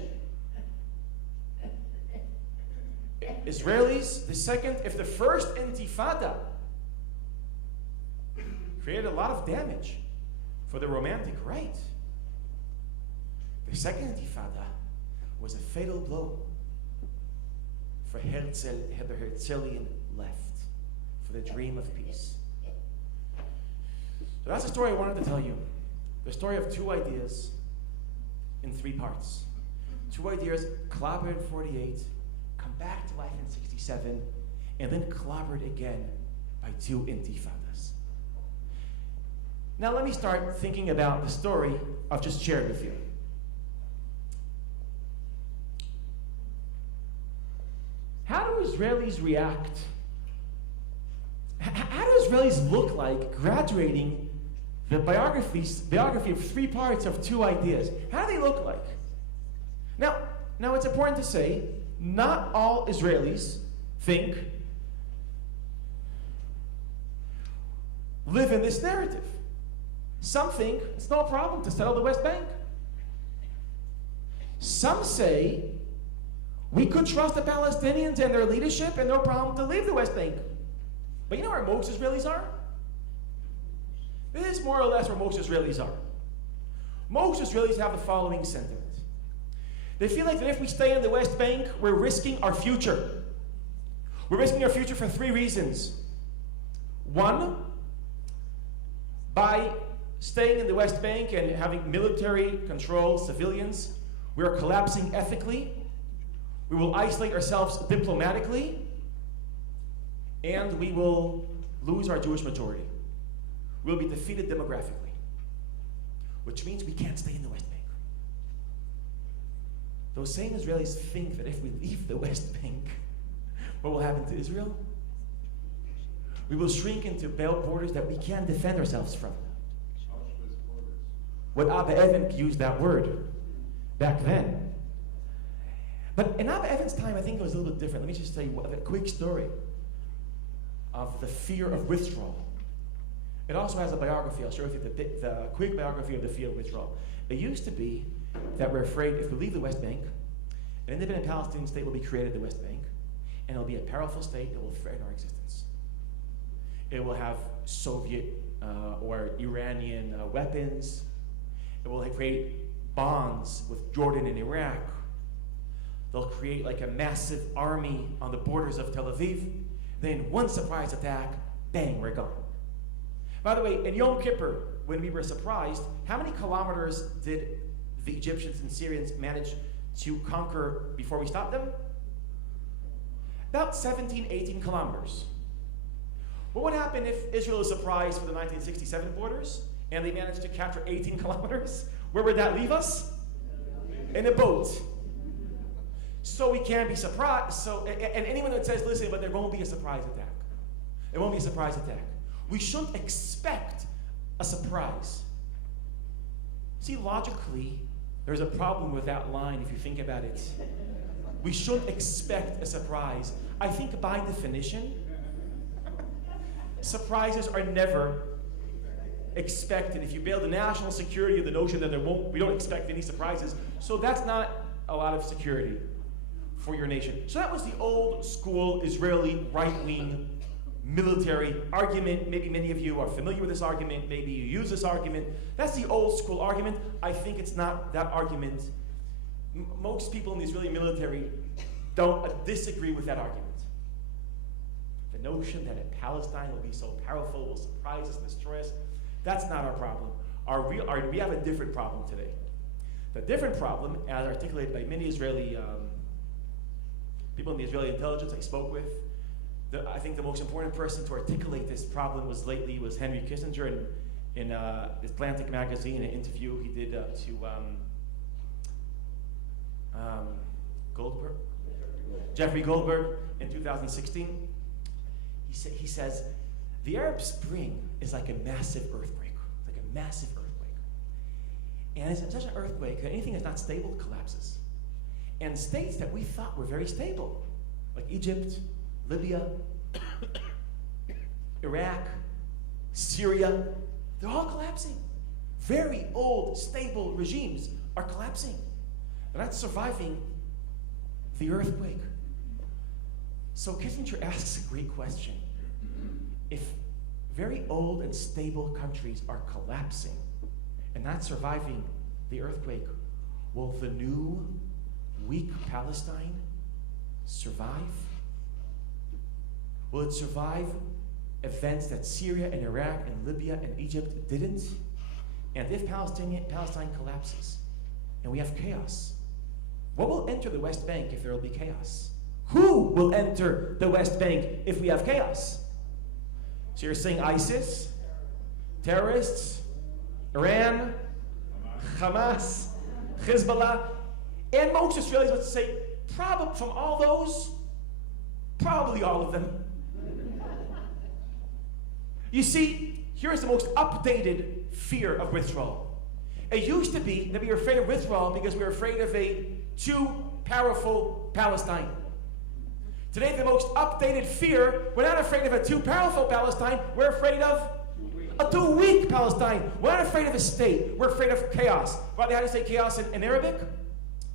Israelis, the First Intifada created a lot of damage for the romantic right. The Second Intifada was a fatal blow for the Herzlian left, for the dream of peace. So that's the story I wanted to tell you. The story of two ideas in three parts. Two ideas collaborated in 48, come back to life in 67, and then collaborated again by two intifadas. Now let me start thinking about the story I've just shared with you. How do Israelis react? How do Israelis look like graduating the biography of three parts of two ideas? How do they look like? Now it's important to say, not all Israelis live in this narrative. Some think it's no problem to settle the West Bank. Some say we could trust the Palestinians and their leadership and no problem to leave the West Bank. But you know where most Israelis are? This is more or less where most Israelis are. Most Israelis have the following sentiment. They feel like that if we stay in the West Bank, we're risking our future. We're risking our future for three reasons. One, by staying in the West Bank and having military control civilians, we are collapsing ethically. We will isolate ourselves diplomatically, and we will lose our Jewish majority. We'll be defeated demographically, which means we can't stay in the West Bank. Those same Israelis think that if we leave the West Bank, what will happen to Israel? We will shrink into borders that we can't defend ourselves from. When Abba Evan used that word back then. But in Abba Evan's time, I think it was a little bit different. Let me just tell you a quick story of the fear of withdrawal. It also has a biography. I'll share with you the quick biography of the fear of withdrawal. It used to be that we're afraid if we leave the West Bank, an independent Palestinian state will be created in the West Bank, and it'll be a powerful state that will threaten our existence. It will have Soviet or Iranian weapons. It will create bonds with Jordan and Iraq. They'll create like a massive army on the borders of Tel Aviv. Then one surprise attack, bang, we're gone. By the way, in Yom Kippur, when we were surprised, how many kilometers did the Egyptians and Syrians manage to conquer before we stopped them? About 17, 18 kilometers. What would happen if Israel is surprised for the 1967 borders and they managed to capture 18 kilometers? Where would that leave us? In a boat. So we can't be surprised. And anyone that says, listen, but there won't be a surprise attack. There won't be a surprise attack. We shouldn't expect a surprise. See, logically, there's a problem with that line if you think about it. We shouldn't expect a surprise. I think by definition, surprises are never expected. If you build the national security of the notion that we don't expect any surprises, so that's not a lot of security for your nation. So that was the old school Israeli right-wing military argument. Maybe many of you are familiar with this argument. Maybe you use this argument. That's the old school argument. I think it's not that argument. Most people in the Israeli military don't disagree with that argument. The notion that Palestine will be so powerful, will surprise us, destroy us, that's not our problem. We have a different problem today. The different problem, as articulated by many Israeli people in the Israeli intelligence I spoke with. I think the most important person to articulate this problem was Henry Kissinger in Atlantic magazine, an interview he did to Jeffrey Goldberg in 2016. He says, the Arab Spring is like a massive earthquake. It's like a massive earthquake. And it's such an earthquake that anything that's not stable collapses. And states that we thought were very stable, like Egypt, Libya, Iraq, Syria, they're all collapsing. Very old, stable regimes are collapsing. They're not surviving the earthquake. So Kissinger asks a great question. If very old and stable countries are collapsing and not surviving the earthquake, will the new, weak Palestine survive? Will it survive events that Syria and Iraq and Libya and Egypt didn't? And if Palestine collapses and we have chaos, what will enter the West Bank if there will be chaos? Who will enter the West Bank if we have chaos? So you're saying ISIS, terrorists, Iran, Hamas, Hezbollah, and most Israelis would say, probably from all those, probably all of them. You see, here's the most updated fear of withdrawal. It used to be that we were afraid of withdrawal because we were afraid of a too powerful Palestine. Today, the most updated fear, we're not afraid of a too powerful Palestine, we're afraid of a too weak Palestine. We're not afraid of a state, we're afraid of chaos. How do you say chaos in Arabic?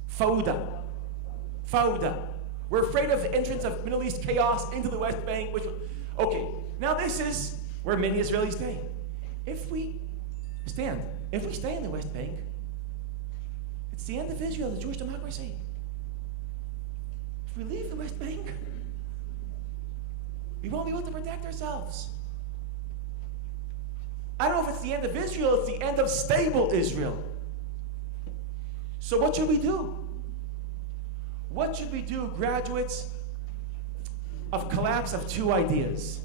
Fawda. Fawda. We're afraid of the entrance of Middle East chaos into the West Bank. Okay, now this is where many Israelis stay. If we stay in the West Bank, it's the end of Israel, the Jewish democracy. If we leave the West Bank, we won't be able to protect ourselves. I don't know if it's the end of Israel, it's the end of stable Israel. So what should we do? What should we do, graduates of collapse of two ideas?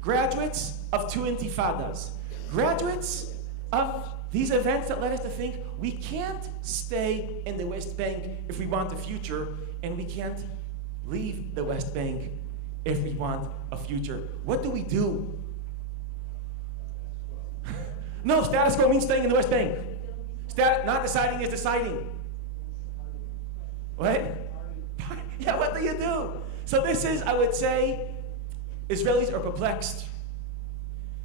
Graduates of two intifadas. Graduates of these events that led us to think we can't stay in the West Bank if we want a future, and we can't leave the West Bank if we want a future. What do we do? No, status quo means staying in the West Bank. Not deciding is deciding. What? Yeah, what do you do? So this is, I would say, Israelis are perplexed.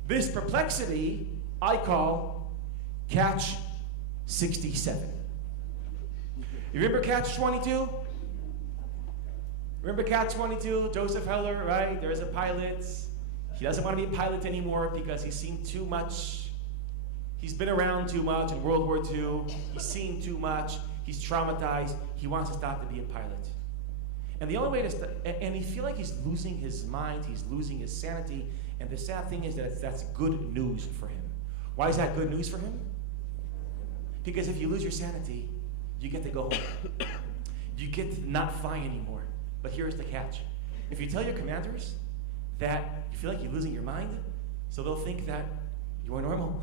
This perplexity I call Catch 67. You remember Catch 22? Remember Catch 22? Joseph Heller, right? There's a pilot. He doesn't want to be a pilot anymore because he's seen too much. He's been around too much in World War II. He's seen too much. He's traumatized. He wants to stop to be a pilot. And the only way to and he feels like he's losing his mind, he's losing his sanity, and the sad thing is that that's good news for him. Why is that good news for him? Because if you lose your sanity, you get to go home. You get to not fly anymore. But here's the catch. If you tell your commanders that you feel like you're losing your mind, so they'll think that you're normal.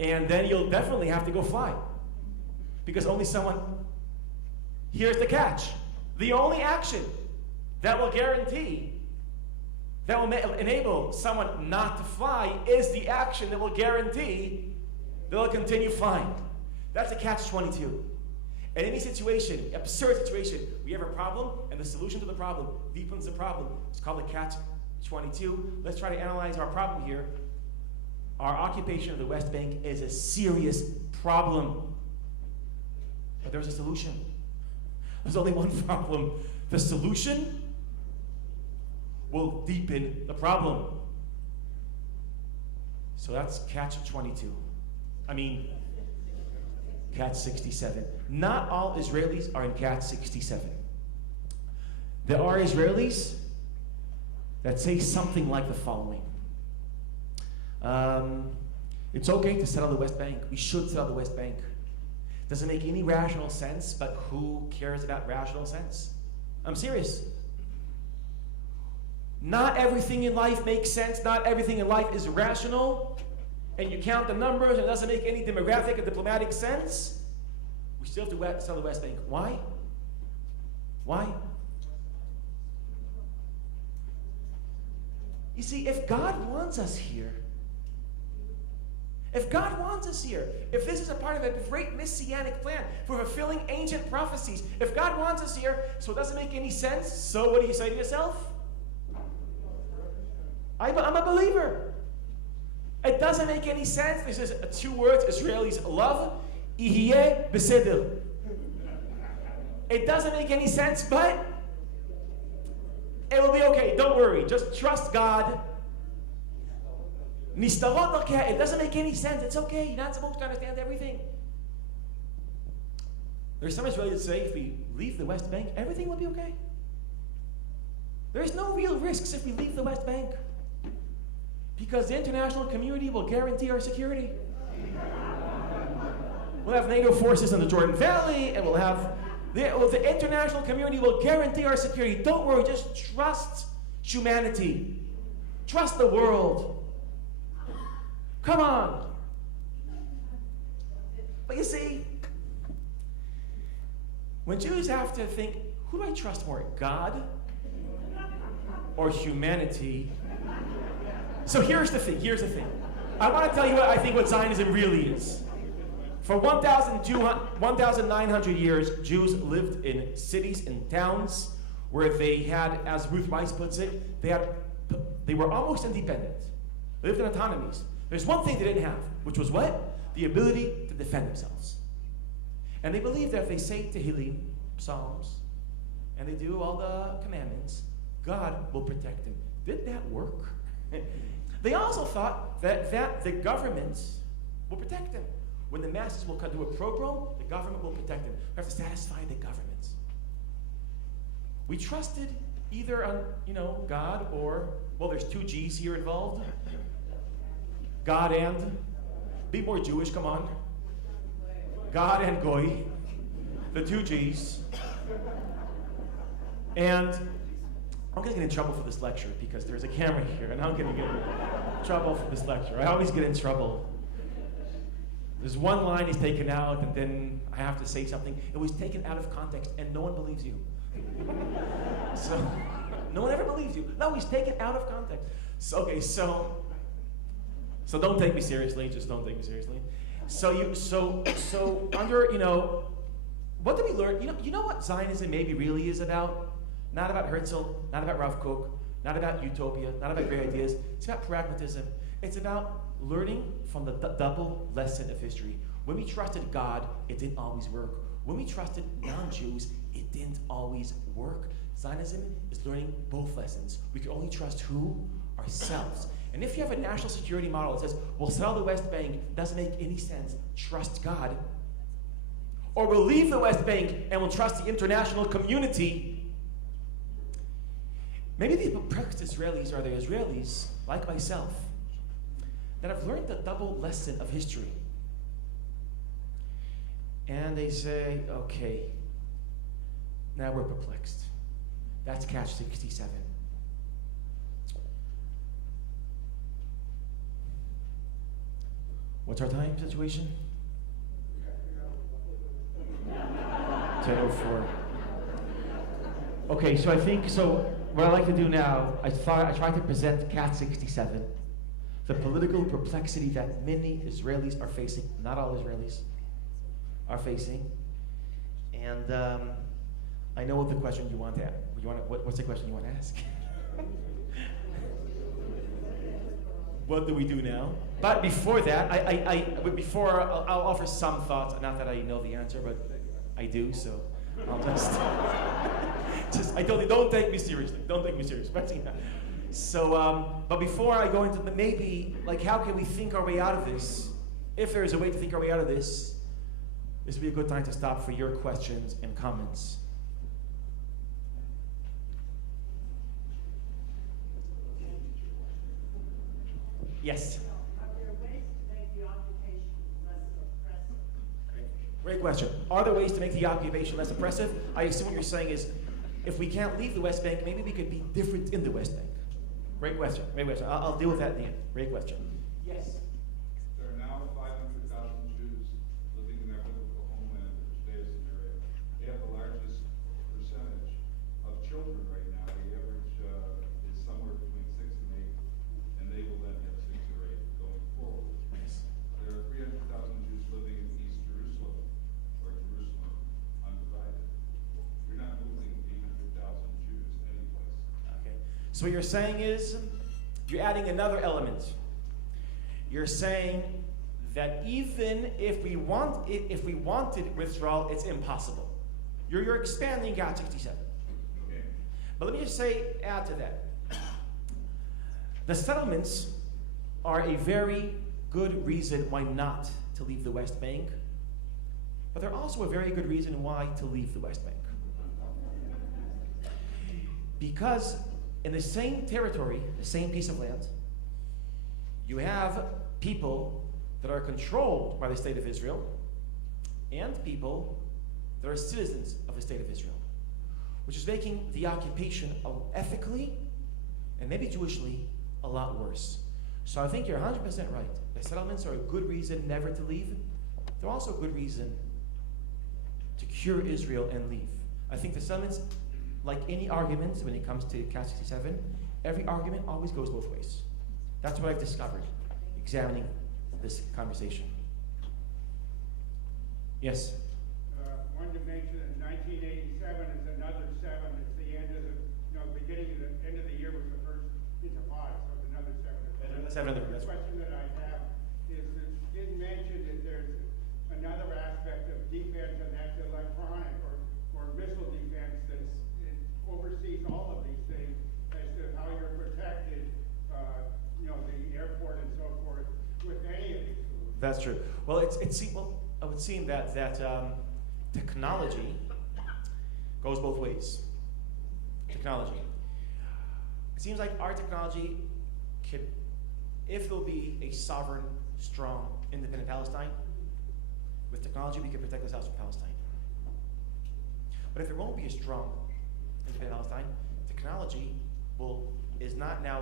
And then you'll definitely have to go fly. Because only someone, here's the catch. The only action that will guarantee, that will enable someone not to fly is the action that will guarantee they'll continue flying. That's a catch-22. In any situation, absurd situation, we have a problem, and the solution to the problem deepens the problem. It's called a catch-22. Let's try to analyze our problem here. Our occupation of the West Bank is a serious problem. But there's a solution. There's only one problem. The solution will deepen the problem. So that's catch-22. Catch 67. Not all Israelis are in catch 67. There are Israelis that say something like the following. It's okay to settle the West Bank. We should settle the West Bank. Doesn't make any rational sense, but who cares about rational sense? I'm serious. Not everything in life makes sense. Not everything in life is rational. And you count the numbers and it doesn't make any demographic or diplomatic sense. We still have to sell the West Bank. Why? Why? You see, if God wants us here, if this is a part of a great messianic plan for fulfilling ancient prophecies, if God wants us here, so it doesn't make any sense, so what do you say to yourself? I'm a believer. It doesn't make any sense. This is two words Israelis love. Ihyeh beseder. It doesn't make any sense, but it will be okay. Don't worry. Just trust God. It doesn't make any sense. It's okay. You're not supposed to understand everything. There's some Israelis that say if we leave the West Bank, everything will be okay. There's no real risks if we leave the West Bank, because the international community will guarantee our security. We'll have NATO forces in the Jordan Valley, and the international community will guarantee our security. Don't worry, just trust humanity. Trust the world. Come on. But you see, when Jews have to think, who do I trust more, God or humanity? So here's the thing. I want to tell you what Zionism really is. For 1,900 years, Jews lived in cities and towns where they had, as Ruth Weiss puts it, they were almost independent. They lived in autonomies. There's one thing they didn't have, which was what? The ability to defend themselves. And they believed that if they say Tehillim, Psalms, and they do all the commandments, God will protect them. Did that work? They also thought that the government will protect them. When the masses will do a pogrom, the government will protect them. We have to satisfy the government. We trusted either on, God or, well, there's two G's here involved. God and, be more Jewish, come on. God and Goy, the two G's. And I'm going to get in trouble for this lecture because there's a camera here, and I'm going to get in trouble for this lecture. I always get in trouble. There's one line is taken out, and then I have to say something. It was taken out of context, and no one believes you. So, no one ever believes you. No, he's taken out of context. So don't take me seriously. Just don't take me seriously. So under, what do we learn? You know what Zionism maybe really is about? Not about Herzl, not about Rav Kook, not about utopia, not about great ideas. It's about pragmatism. It's about learning from the double lesson of history. When we trusted God, it didn't always work. When we trusted non-Jews, it didn't always work. Zionism is learning both lessons. We can only trust who? Ourselves. And if you have a national security model that says, we'll sell the West Bank, doesn't make any sense, trust God. Or we'll leave the West Bank and we'll trust the international community. Maybe the perplexed Israelis are the Israelis, like myself, that have learned the double lesson of history. And they say, okay, now we're perplexed. That's catch 67. What's our time situation? 10:04. Okay, so what I'd like to do now, I try to present Cat 67, the political perplexity that many Israelis are facing, not all Israelis are facing. And I know what the question you want to ask. What's the question you want to ask? What do we do now? But before that, I'll offer some thoughts. Not that I know the answer, but I do. So I'll don't take me seriously. Don't take me seriously. So, but before I go into maybe, how can we think our way out of this? If there is a way to think our way out of this, this would be a good time to stop for your questions and comments. Yes. Are there ways to make the occupation less oppressive? Great question. Are there ways to make the occupation less oppressive? I assume what you're saying is, if we can't leave the West Bank, maybe we could be different in the West Bank. Great question. Great question. I'll deal with that in the end. Great question. Yes. There are now 500,000 Jews living in their biblical homeland, which today is Samaria. They have the largest percentage of children right now. The average is somewhere between 6 and 8, and they will then have 6 or 8 going forward. Yes. There are 300,000 Jews living in East Jerusalem, or Jerusalem undivided. You're not moving 800,000 Jews anyplace. Okay. So what you're saying is, you're adding another element. You're saying that even if we wanted withdrawal, it's impossible. You're expanding God 67. Okay. But let me just add to that. The settlements are a very good reason why not to leave the West Bank, but they're also a very good reason why to leave the West Bank. Because in the same territory, the same piece of land, you have people that are controlled by the state of Israel and people that are citizens of the state of Israel, which is making the occupation ethically and maybe Jewishly a lot worse. So I think you're 100% right. The settlements are a good reason never to leave. They're also a good reason to cure Israel and leave. I think the settlements, like any arguments when it comes to Cat 67, every argument always goes both ways. That's what I've discovered examining this conversation. Yes? One dimension in 1987 is another 7. It's the end of the, beginning of the end of the year was the first Intifada, so it's another 7. The question that I have is that you did mention that there's another aspect of defense, and that's electronic or missile defense that oversees all of these things as to how you're protected, the airport and so forth with any of these tools. That's true. Well, it would seem that technology goes both ways. Technology. It seems like our technology could, if there'll be a sovereign, strong, independent Palestine, with technology we can protect ourselves from Palestine. But if there won't be a strong, independent Palestine, technology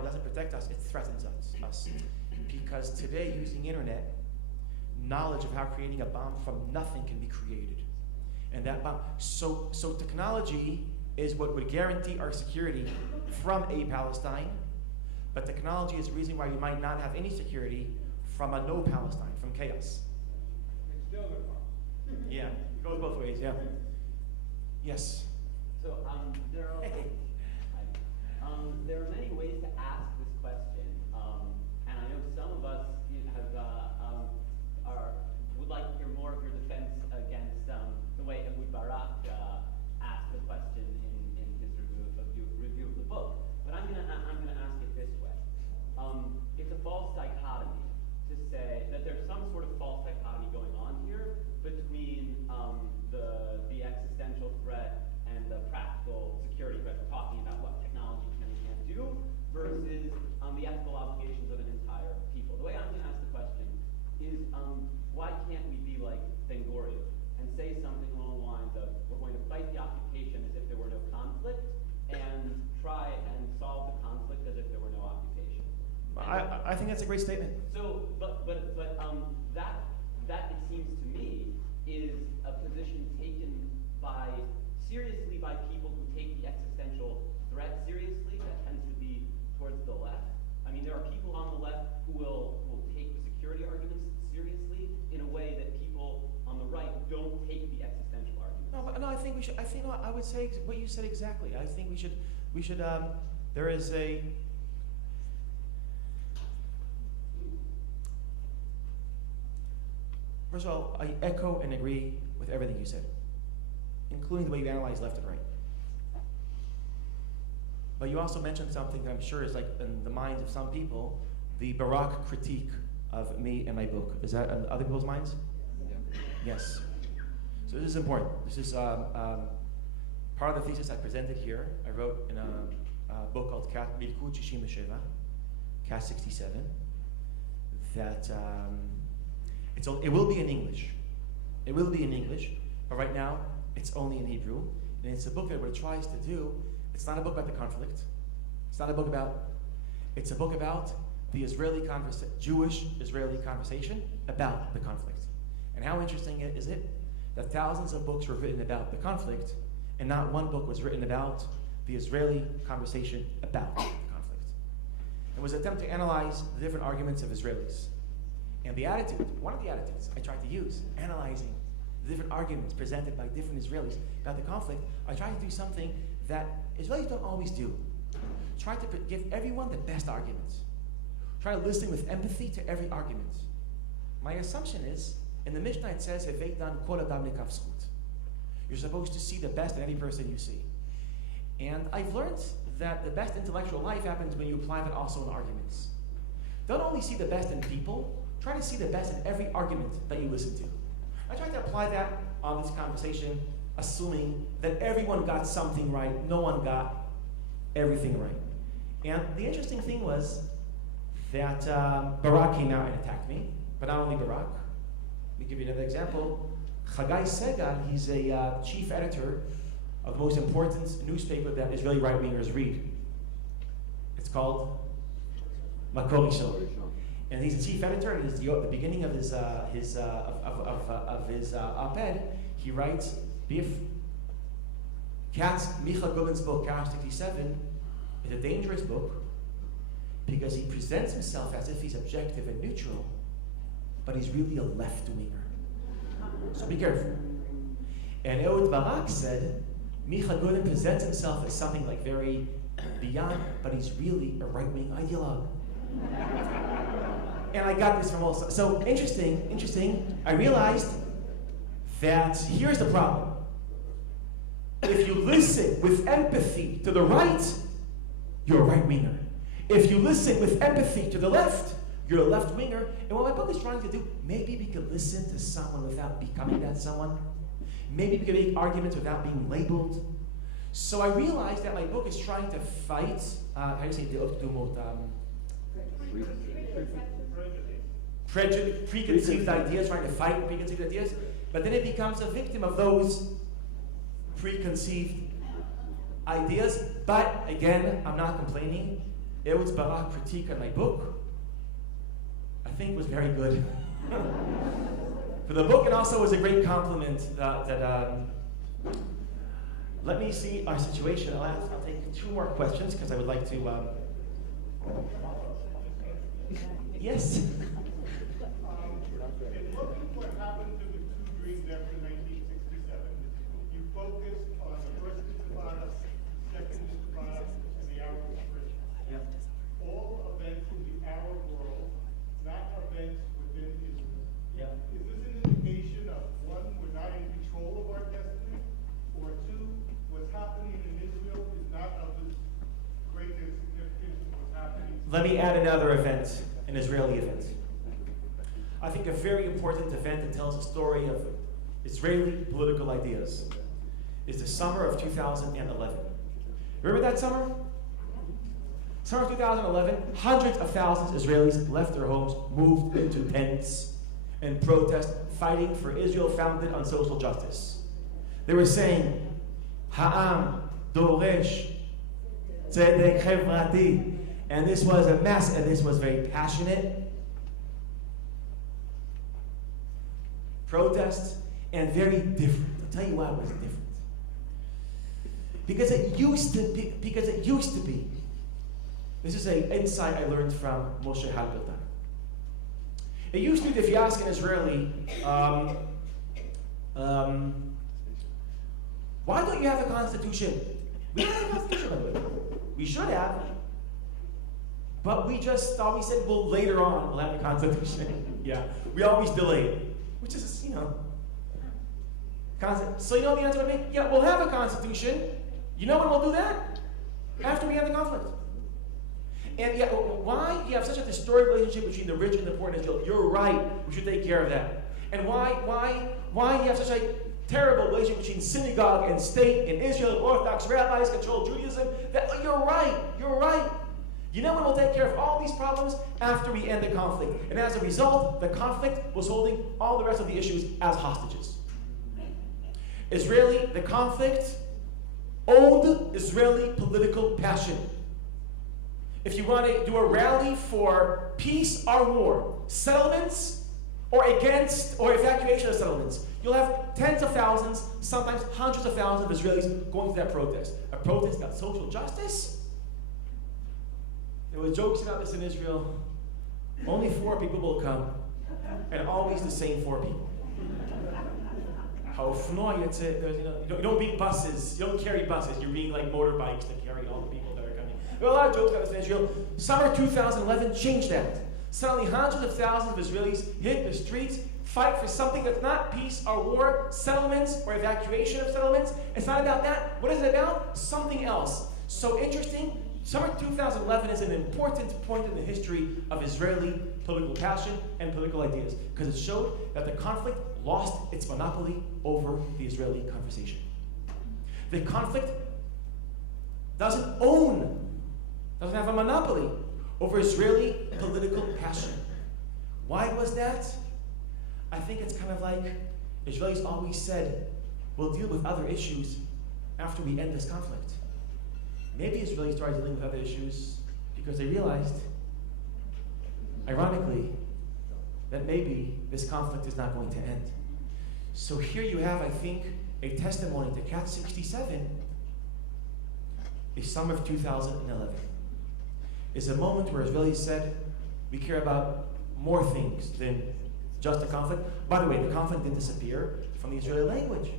doesn't protect us, it threatens us. Because today, using internet, knowledge of how creating a bomb from nothing can be created. And that bomb, so technology is what would guarantee our security from a Palestine, but technology is the reason why we might not have any security from a no Palestine, from chaos. It's still the problem. Yeah, it goes both ways, yeah. Yes? So there are many ways to ask this question, and I know some of us would like to hear more of your defense against the way Ehud Barak asked the question in his review of the book. But I'm gonna ask it this way. It's a false dichotomy to say that there's some sort of false dichotomy going on here between the existential threat and the practical security threat. We're talking about what technology can and can't do versus the ethical obligations of an entire people. The way I'm going to ask the question is, why can't we be like Ben Gurion and say something along the lines of, we're going to fight the occupation as if there were no conflict, and try and solve the conflict as if there were no occupation? I think that's a great statement. So, but that it seems to me is a position taken seriously by people who take the existential threat seriously. That tends to be towards the left. I mean, there are people on the left who will take the security arguments seriously in a way that people on the right don't take the existential arguments. No, I think we should. I would say what you said exactly. I think we should. There is a. First of all, I echo and agree with everything you said, including the way you analyze left and right. But you also mentioned something that I'm sure is like in the minds of some people, the Barak critique of me and my book. Is that in other people's minds? Yeah. Yes. So this is important. This is part of the thesis I presented here. I wrote in a book called Milkut 67, Cat 67, that it will be in English. It will be in English, but right now it's only in Hebrew. And it's a book that what it tries to do, it's not a book about the conflict. It's not a book about, it's a book about the Jewish-Israeli conversation about the conflict. And how interesting is it that thousands of books were written about the conflict, and not one book was written about the Israeli conversation about the conflict. It was an attempt to analyze the different arguments of Israelis. And the attitude, one of the attitudes I tried to use, analyzing the different arguments presented by different Israelis about the conflict, I tried to do something that Israelis don't always do. Try to give everyone the best arguments. Try to listen with empathy to every argument. My assumption is, in the Mishnah it says, kol adam nikav zchut. You're supposed to see the best in every person you see. And I've learned that the best intellectual life happens when you apply that also in arguments. Don't only see the best in people, try to see the best in every argument that you listen to. I tried to apply that on this conversation, assuming that everyone got something right, no one got everything right. And the interesting thing was that Barak came out and attacked me, but not only Barak. Let me give you another example. Chagai Segal, he's a chief editor of the most important newspaper that Israeli right-wingers read. It's called Makor Rishon. And he's a chief editor, and at the beginning of his op-ed, he writes, Micah Goodman's book, Chaos 67, is a dangerous book because he presents himself as if he's objective and neutral, but he's really a left-winger. So be careful. And Ehud Barak said, Micah Goodman presents himself as something like very beyond, but he's really a right-wing ideologue. And I got this from all sides. So interesting. I realized that here's the problem. If you listen with empathy to the right, you're a right-winger. If you listen with empathy to the left, you're a left-winger. And what my book is trying to do, maybe we could listen to someone without becoming that someone. Maybe we could make arguments without being labeled. So I realized that my book is trying to fight, how do you say preconceived ideas, trying to fight preconceived ideas, but then it becomes a victim of those preconceived ideas. But again, I'm not complaining. Ehud Barak critique on my book, I think, was very good for the book, and also was a great compliment let me see our situation. I'll take 2 more questions because I would like to. Yes. In looking what happened to the 2 dreams after 1967, you focused on the First Intifada, Second Intifada, and the Arab Spring. Yep. All events in the Arab world, not events within Israel. Yep. Is this an indication of, 1, we're not in control of our destiny, or 2, what's happening in Israel is not of as great a significance as what's happening? Let me add another event, an Israeli event. I think a very important event that tells a story of Israeli political ideas is the summer of 2011. Remember that summer? Summer of 2011, hundreds of thousands of Israelis left their homes, moved into tents, and protest, fighting for Israel founded on social justice. They were saying, Ha'am doresh tzedek chevrati. And this was a mess, and this was very passionate protest, and very different. I'll tell you why it was different. Because it used to be. This is an insight I learned from Moshe Halbertan. It used to be, if you ask an Israeli, why don't you have a constitution? We don't have a constitution, by the way. We should have. But we just always said, well, later on, we'll have a constitution. Yeah, we always delay it, which is, so you know the answer would be, yeah, we'll have a constitution. You know when we'll do that? After we have the conflict. And yet, why you have such a distorted relationship between the rich and the poor in Israel? You're right, we should take care of that. And why you have such a terrible relationship between synagogue and state in Israel, and Orthodox rabbis control Judaism? You're right. You know when we'll take care of all these problems? After we end the conflict. And as a result, the conflict was holding all the rest of the issues as hostages. The conflict owned Israeli political passion. If you want to do a rally for peace or war, settlements or against or evacuation of settlements, you'll have tens of thousands, sometimes hundreds of thousands of Israelis going to that protest. A protest about social justice. There were jokes about this in Israel. Only 4 people will come, and always the same 4 people. You don't beat buses. You don't carry buses. You're being like motorbikes that carry all the people that are coming. There are a lot of jokes about this in Israel. Summer 2011 changed that. Suddenly, hundreds of thousands of Israelis hit the streets, fight for something that's not peace or war, settlements or evacuation of settlements. It's not about that. What is it about? Something else. So interesting. Summer 2011 is an important point in the history of Israeli political passion and political ideas, because it showed that the conflict lost its monopoly over the Israeli conversation. The conflict doesn't have a monopoly over Israeli political passion. Why was that? I think it's kind of like Israelis always said, we'll deal with other issues after we end this conflict. Maybe Israelis started dealing with other issues because they realized, ironically, that maybe this conflict is not going to end. So here you have, I think, a testimony to Cat 67 is summer of 2011. It's a moment where Israelis said, we care about more things than just the conflict. By the way, the conflict didn't disappear from the Israeli language.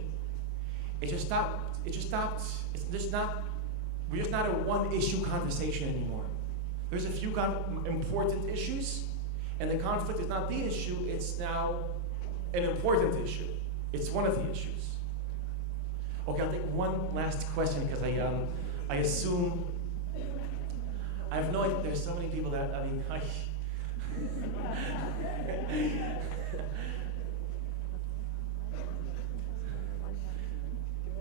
It just stopped. We're just not a one-issue conversation anymore. There's a few important issues, and the conflict is not the issue, it's now an important issue. It's one of the issues. Okay, I'll take one last question, because I assume, I have no idea, there's so many people that,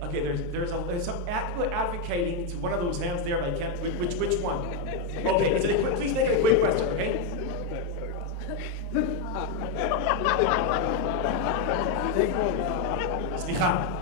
okay, there's some people advocating to one of those hands there, but I can't. Which one? Okay, please make it a quick question, okay? Slicha.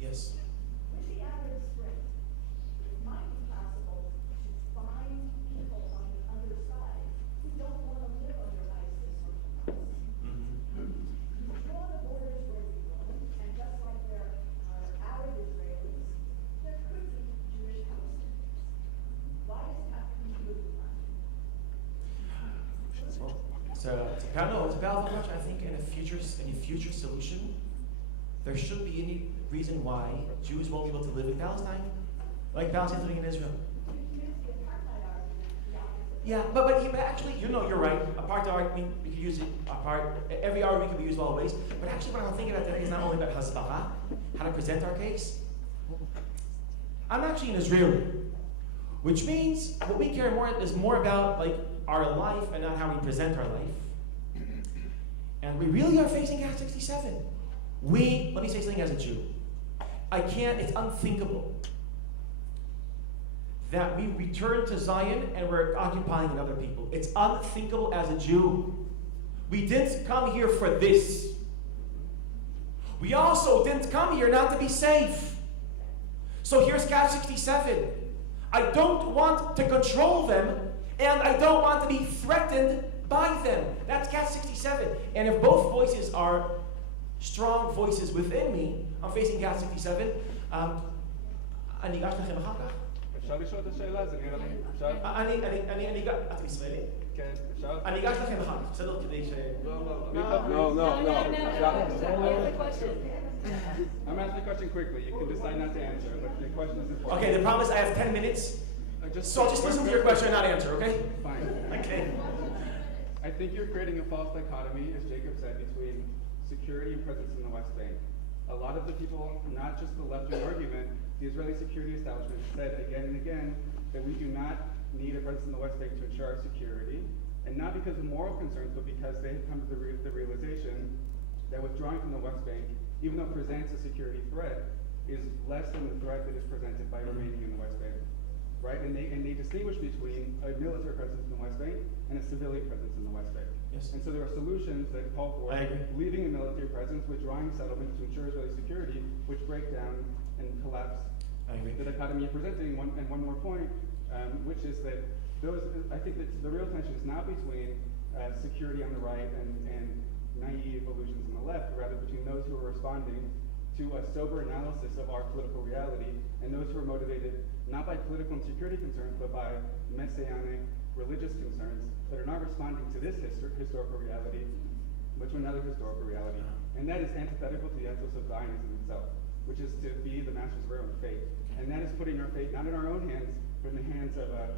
Yes. With the Arab Spring, it might be possible to find people on the other side who don't want to live under ISIS or Hamas. You draw the borders where you want, and just like there are Arab Israelis, there could be Jewish Palestinians. Why does it have to be Jerusalem? It's a powerful question. I think in a future solution, there shouldn't be any reason why Jews won't be able to live in Palestine, like Palestinians living in Israel. Yeah, but actually, you're right. Apartheid argument, we could use it apart. Every argument can be used always. But actually, what I'm thinking about today is not only about Hasbara, how to present our case. I'm actually an Israeli, which means what we care more about like our life and not how we present our life. And we really are facing Cat 67. Let me say something as a Jew. It's unthinkable that we return to Zion and we're occupying another people. It's unthinkable as a Jew. We didn't come here for this. We also didn't come here not to be safe. So here's Cat 67. I don't want to control them, and I don't want to be threatened by them. That's Cat 67. And if both voices are strong voices within me, I'm facing Cat 67. אני אגש לכם אחר כך. אפשר לשאול את השאלה? זה נראה לי, אפשר? אני אגש, אתם ישראלים? כן, אפשר? אני אגש לכם אחר כך, בסדר? כדי ש... No. Here's the question. I'm asking the question quickly. You can decide not to answer, but the question is important. Okay, the problem is I have 10 minutes, so I'll just listen to your question and not answer, okay? Fine. Okay. I think you're creating a false dichotomy, as Jacob said, between security and presence in the West Bank. A lot of the people, not just the left-wing argument, the Israeli security establishment said again and again that we do not need a presence in the West Bank to ensure our security, and not because of moral concerns, but because they have come to the realization that withdrawing from the West Bank, even though it presents a security threat, is less than the threat that is presented by remaining in the West Bank, right? And they distinguish between a military presence in the West Bank and a civilian presence in the West Bank. Yes. And so there are solutions that call for I agree. leaving a military presence, withdrawing settlements to ensure Israeli security, which break down and collapse I agree. the dichotomy you're presenting. And one more point, which is that I think that the real tension is not between security on the right and naive illusions on the left, but rather between those who are responding to a sober analysis of our political reality and those who are motivated not by political and security concerns, but by messianic religious concerns that are not responding to this historical reality, but to another historical reality. And that is antithetical to the ethos of Zionism itself, which is to be the masters of our own fate. And that is putting our fate not in our own hands, but in the hands of a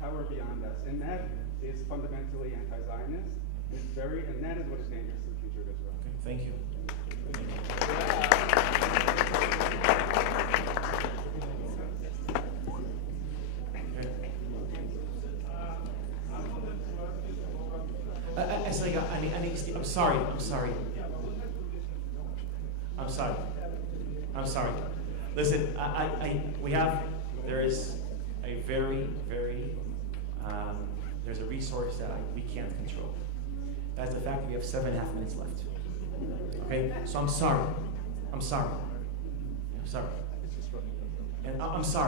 power beyond us. And that is fundamentally anti-Zionist. And that is what is dangerous to the future of Israel. Okay, thank you. I'm sorry. Listen, there is a there's a resource that we can't control. That's the fact that we have 7.5 minutes left. Okay, so I'm sorry. And I'm sorry.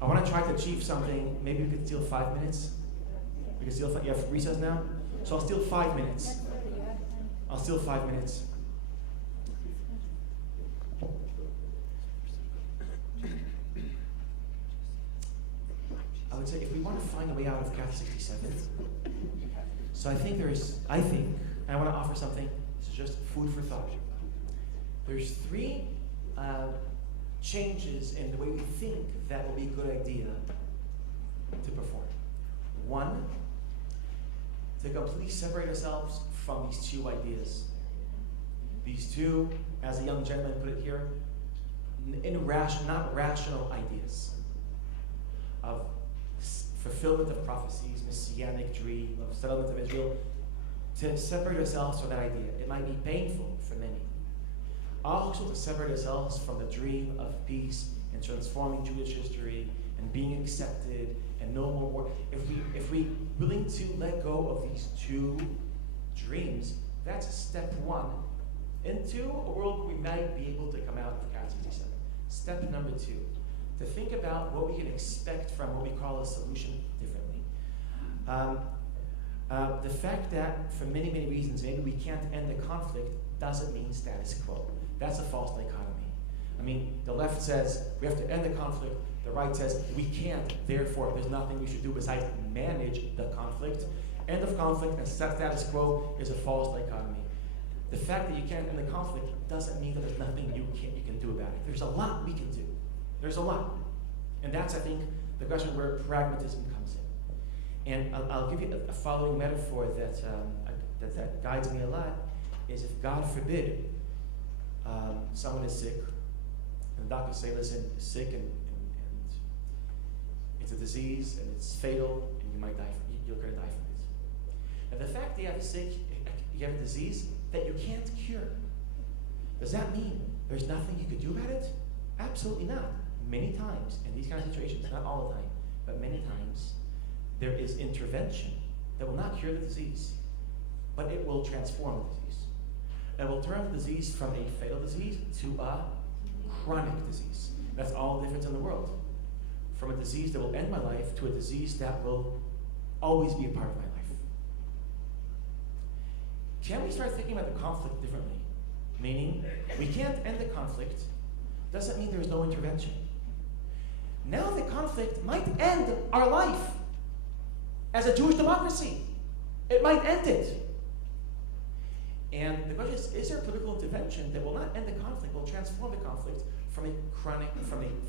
I want to try to achieve something. Maybe we could steal 5 minutes. You have recess now? So I'll steal 5 minutes. I would say if we want to find a way out of Cat 67, so I think, and I want to offer something, this is just food for thought. There's 3 changes in the way we think that will be a good idea to perform. 1, to completely separate ourselves from these 2 ideas. These 2, as a young gentleman put it here, not rational ideas of fulfillment of prophecies, messianic dream of settlement of Israel, to separate ourselves from that idea. It might be painful for many. Also to separate ourselves from the dream of peace and transforming Jewish history and being accepted and no more war. If we willing to let go of these 2 dreams, that's step 1 into a world where we might be able to come out of Cat 67. Step number 2, to think about what we can expect from what we call a solution differently. The fact that for many, many reasons, maybe we can't end the conflict doesn't mean status quo. That's a false dichotomy. I mean, the left says we have to end the conflict. The right says we can't, therefore there's nothing we should do besides manage the conflict. End of conflict and status quo is a false dichotomy. The fact that you can't end the conflict doesn't mean that there's nothing you can do about it. There's a lot we can do. There's a lot. And that's, I think, the question where pragmatism comes in. And I'll give you a following metaphor that guides me a lot, is if God forbid someone is sick, and the doctors say, listen, you're sick and it's a disease and it's fatal and you might die. You're going to die from it. And the fact that you have a disease that you can't cure, does that mean there's nothing you could do about it? Absolutely not. Many times in these kind of situations, not all the time, but many times, there is intervention that will not cure the disease, but it will transform the disease. It will turn the disease from a fatal disease to a chronic disease. That's all the difference in the world. From a disease that will end my life to a disease that will always be a part of my life. Can we start thinking about the conflict differently? Meaning, we can't end the conflict, doesn't mean there's no intervention. Now the conflict might end our life as a Jewish democracy. It might end it. And the question is there political intervention that will not end the conflict, will transform the conflict from a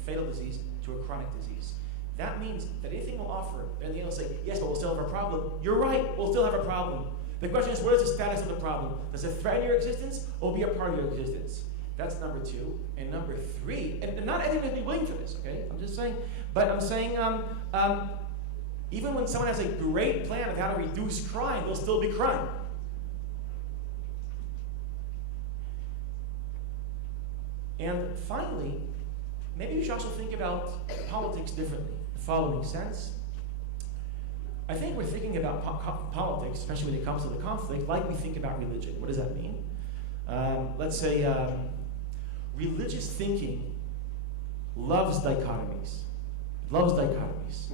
fatal disease to a chronic disease? That means that anything we'll offer, and they'll say, yes, but we'll still have a problem. You're right, we'll still have a problem. The question is, what is the status of the problem? Does it threaten your existence or be a part of your existence? That's number 2. And number 3, and not everyone will be willing for this, okay? I'm just saying, but I'm saying, Even when someone has a great plan of how to reduce crime, there'll still be crime. And finally, maybe we should also think about politics differently. The following sense. I think we're thinking about politics, especially when it comes to the conflict, like we think about religion. What does that mean? Let's say religious thinking loves dichotomies. Loves dichotomies.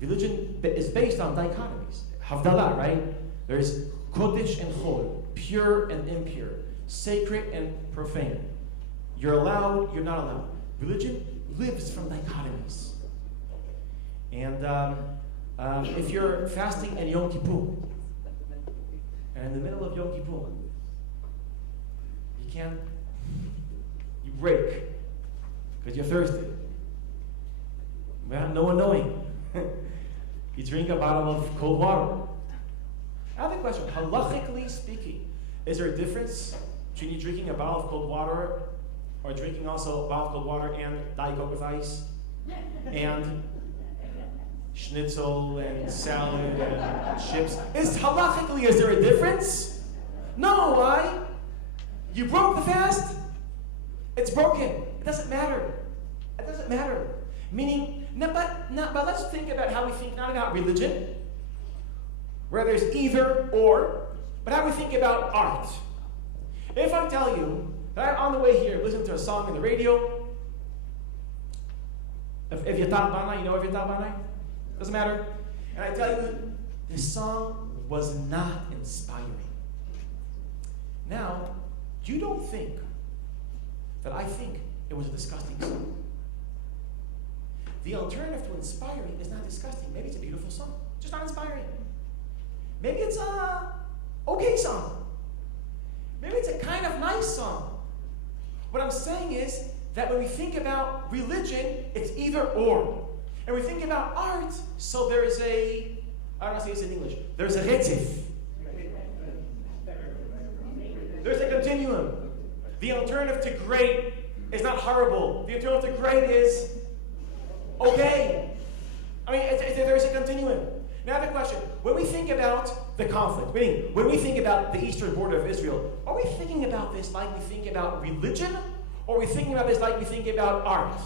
Religion is based on dichotomies. Havdalah, right? There's kodesh and chol, pure and impure, sacred and profane. You're allowed, you're not allowed. Religion lives from dichotomies. And if you're fasting in Yom Kippur, and in the middle of Yom Kippur, you break, because you're thirsty. Well, no one knowing. You drink a bottle of cold water. I have a question. Halachically speaking, is there a difference between you drinking a bottle of cold water or drinking also a bottle of cold water and Diet Coke with ice? And schnitzel and salad and chips? Is there a difference? No, why? You broke the fast? It's broken. It doesn't matter. It doesn't matter. Meaning, but let's think about how we think, not about religion, where there's either or, but how we think about art. If I tell you that I'm on the way here listening to a song on the radio, if Yatal Banai, you know Yatal Banai? Doesn't matter. And I tell you, this song was not inspiring. Now, you don't think that I think it was a disgusting song. The alternative to inspiring is not disgusting. Maybe it's a beautiful song, just not inspiring. Maybe it's a okay song. Maybe it's a kind of nice song. What I'm saying is that when we think about religion, it's either or. And we think about art, so there is I don't know how to say this in English, there's a retzif. There's a continuum. The alternative to great is not horrible. The alternative to great is okay. I mean, there's a continuum. Now I have a question. When we think about the conflict, meaning when we think about the eastern border of Israel, are we thinking about this like we think about religion? Or are we thinking about this like we think about art?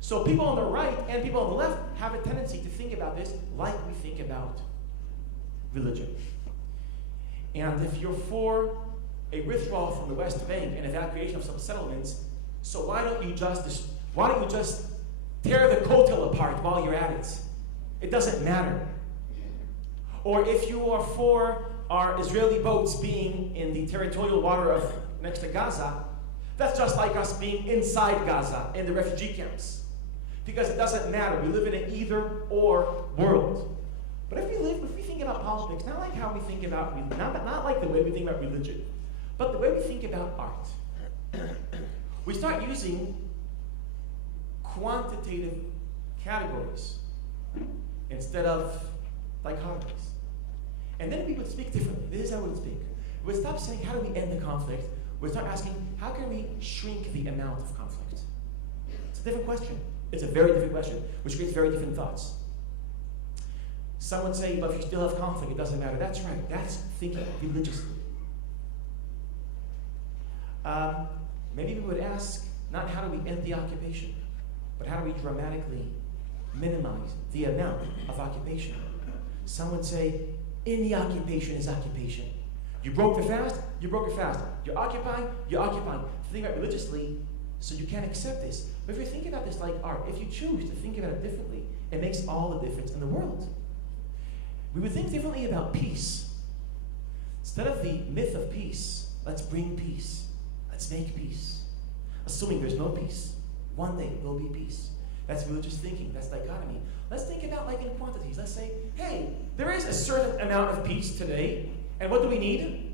So people on the right and people on the left have a tendency to think about this like we think about religion. And if you're for a withdrawal from the West Bank and evacuation of some settlements, so why don't you just tear the kotel apart while you're at it? It doesn't matter. Or if you are for our Israeli boats being in the territorial water of next to Gaza, that's just like us being inside Gaza in the refugee camps. Because it doesn't matter. We live in an either-or world. But if we think about politics, not like how we think about, not like the way we think about religion, but the way we think about art, we start using quantitative categories instead of dichotomies. And then we would speak differently. This is how we would speak. We would stop saying, how do we end the conflict? We would start asking, how can we shrink the amount of conflict? It's a different question. It's a very different question, which creates very different thoughts. Some would say, but if you still have conflict, it doesn't matter. That's right. That's thinking religiously. Maybe we would ask, not how do we end the occupation, but how do we dramatically minimize the amount of occupation? Some would say, in the occupation is occupation. You broke the fast, you broke your fast. You're occupying, you're occupying. Think about it religiously, so you can't accept this. But if you think about this like art, if you choose to think about it differently, it makes all the difference in the world. We would think differently about peace. Instead of the myth of peace, let's bring peace. Let's make peace. Assuming there's no peace. One day there will be peace. That's religious thinking. That's dichotomy. Let's think about like in quantities. Let's say, hey, there is a certain amount of peace today. And what do we need?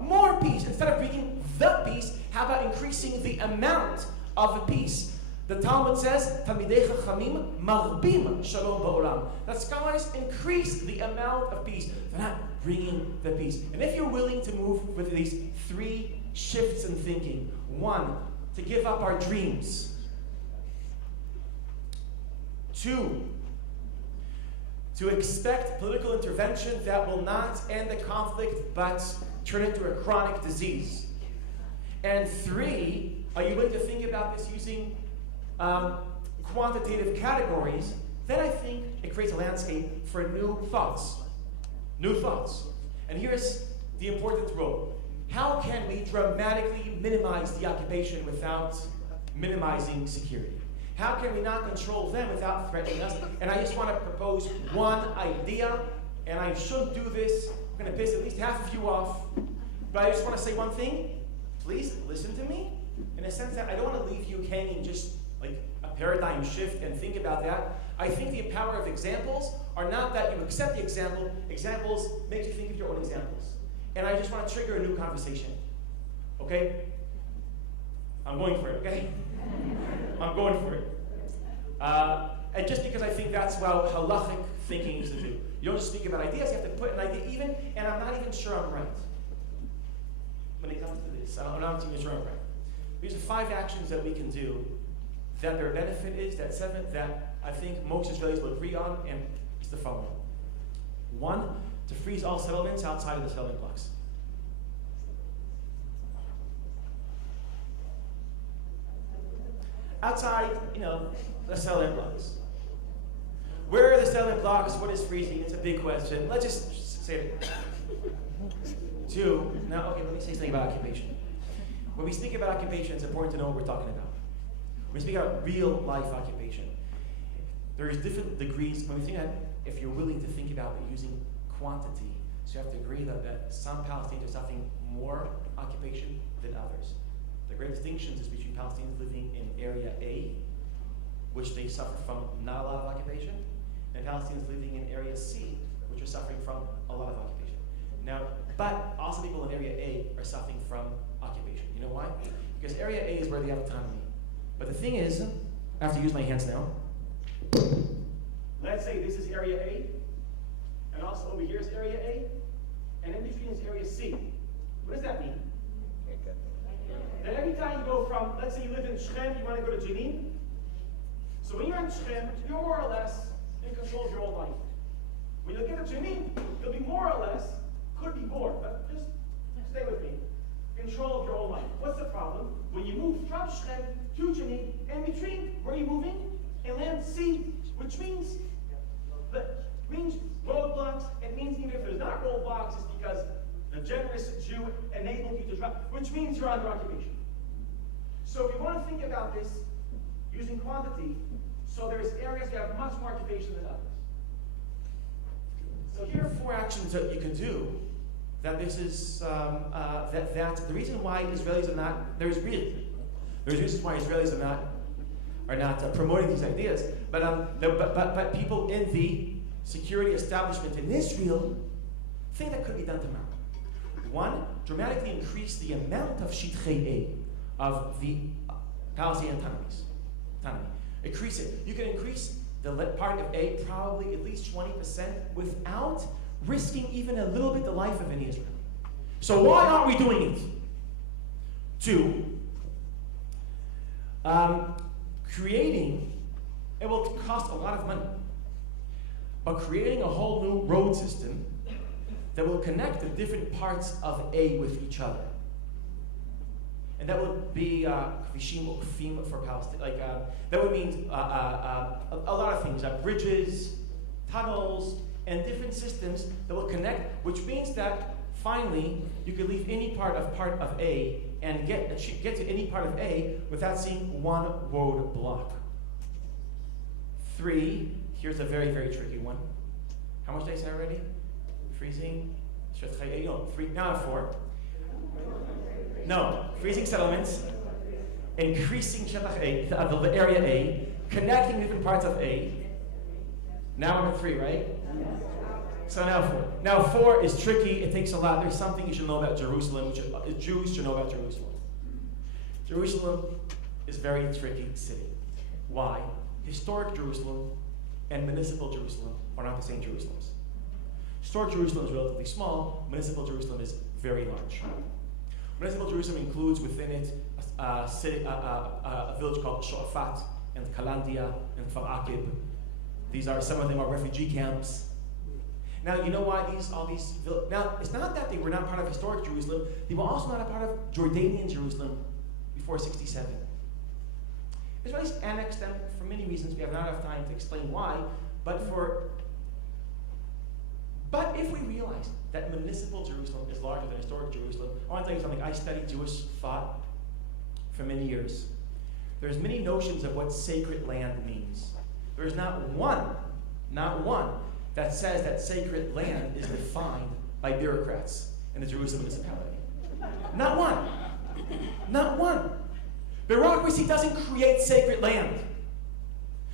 More peace. Instead of bringing the peace, how about increasing the amount of a peace? The Talmud says, Talmidei Chachamim marbim shalom ba'olam. That scholars increase the amount of peace. They're not bringing the peace. And if you're willing to move with these three shifts in thinking, one, to give up our dreams. 2, to expect political intervention that will not end the conflict but turn it into a chronic disease. And 3, are you willing to think about this using quantitative categories? Then I think it creates a landscape for new thoughts. New thoughts. And here's the important role. How can we dramatically minimize the occupation without minimizing security? How can we not control them without threatening us? And I just want to propose one idea, and I shouldn't do this. I'm going to piss at least half of you off. But I just want to say one thing. Please listen to me, in a sense that I don't want to leave you hanging just like a paradigm shift and think about that. I think the power of examples are not that you accept the example. Examples make you think of your own examples. And I just want to trigger a new conversation. Okay? I'm going for it, okay? I'm going for it. And just because I think that's how halachic thinking is to do. You don't just speak about ideas, you have to put an idea even, and I'm not even sure I'm right. When it comes to this, I'm not even sure I'm right. These are 5 actions that we can do that their benefit is, that 7, that I think most Israelis will agree on, and it's the following. 1, to freeze all settlements outside of the settlement blocks. Outside, the settlement blocks. Where are the settlement blocks? What is freezing? It's a big question. Let's just say it. 2, now, okay, let me say something about occupation. When we speak about occupation, it's important to know what we're talking about. When we speak about real life occupation, there's different degrees. When we think that, if you're willing to think about it using quantity, so you have to agree that some Palestinians are suffering more occupation than others. The great distinctions is between Palestinians living in Area A, which they suffer from not a lot of occupation, and Palestinians living in Area C, which are suffering from a lot of occupation. Now, but also people in Area A are suffering from occupation. You know why? Because Area A is where they have autonomy. But the thing is, I have to use my hands now. Let's say this is Area A, and also over here is Area A, and in between is Area C. What does that mean? That every time you go from, let's say you live in Shem, you want to go to Jenin. So when you're in Shem, you're more or less in control of your own life. When you get to Jenin, you'll be more or less, could be bored, but just stay with me. Control of your own life. What's the problem? When you move from Shem to Jenin, in between, where are you moving? Inland C, which means roadblocks. It means even if there's not roadblocks, it's because the generous Jew enabled you to drive, which means you're under occupation. So if you want to think about this using quantity, so there's areas that have much more occupation than others. So here are 4 actions that you can do. That this is that the reason why Israelis are not there's reasons why Israelis are not promoting these ideas, but people in the security establishment in Israel think that could be done tomorrow. 1, dramatically increase the amount of Shitchei A, of the Palestinian autonomy. Increase it. You can increase the part of A probably at least 20% without risking even a little bit the life of any Israeli. So why aren't we doing it? 2, creating, it will cost a lot of money, but creating a whole new road system that will connect the different parts of A with each other. And that would be Kvishim Ukfim for Palestine. That would mean a lot of things, bridges, tunnels, and different systems that will connect, which means that finally you can leave any part of A and get to any part of A without seeing one road block. 3, here's a very, very tricky one. How much did I say already? Freezing, 3, now 4. No, freezing settlements, increasing the area A, connecting different parts of A. Now I'm at 3, right? So now 4. Now 4 is tricky. It takes a lot. There's something you should know about Jerusalem, which Jews should know about Jerusalem. Jerusalem is a very tricky city. Why? Historic Jerusalem and municipal Jerusalem are not the same Jerusalems. Historic Jerusalem is relatively small. Municipal Jerusalem is very large. Municipal Jerusalem includes within it a village called Shofat and Kalandia and Kfar Akib Some of them are refugee camps. Now, you know why now, it's not that they were not part of historic Jerusalem. They were also not a part of Jordanian Jerusalem before 67. Israelis annexed them for many reasons. We have not enough time to explain why. But if we realize that municipal Jerusalem is larger than historic Jerusalem, I want to tell you something. I studied Jewish thought for many years. There's many notions of what sacred land means. There's not one that says that sacred land is defined by bureaucrats in the Jerusalem municipality. Not one. Not one. Bureaucracy doesn't create sacred land.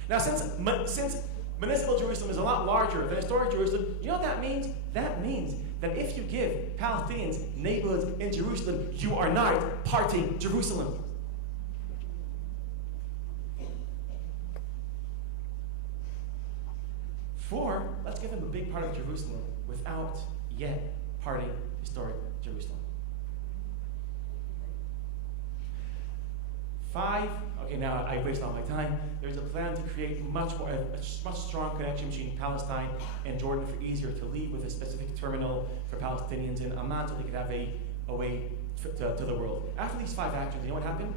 Now, since municipal Jerusalem is a lot larger than historic Jerusalem, you know what that means? That means that if you give Palestinians neighborhoods in Jerusalem, you are not parting Jerusalem. Let's give them a big part of Jerusalem without yet parting historic Jerusalem. 5, okay, now I wasted all my time. There's a plan to create a much strong connection between Palestine and Jordan for easier to leave with a specific terminal for Palestinians in Amman so they could have a way to the world. After these 5 actions, you know what happened?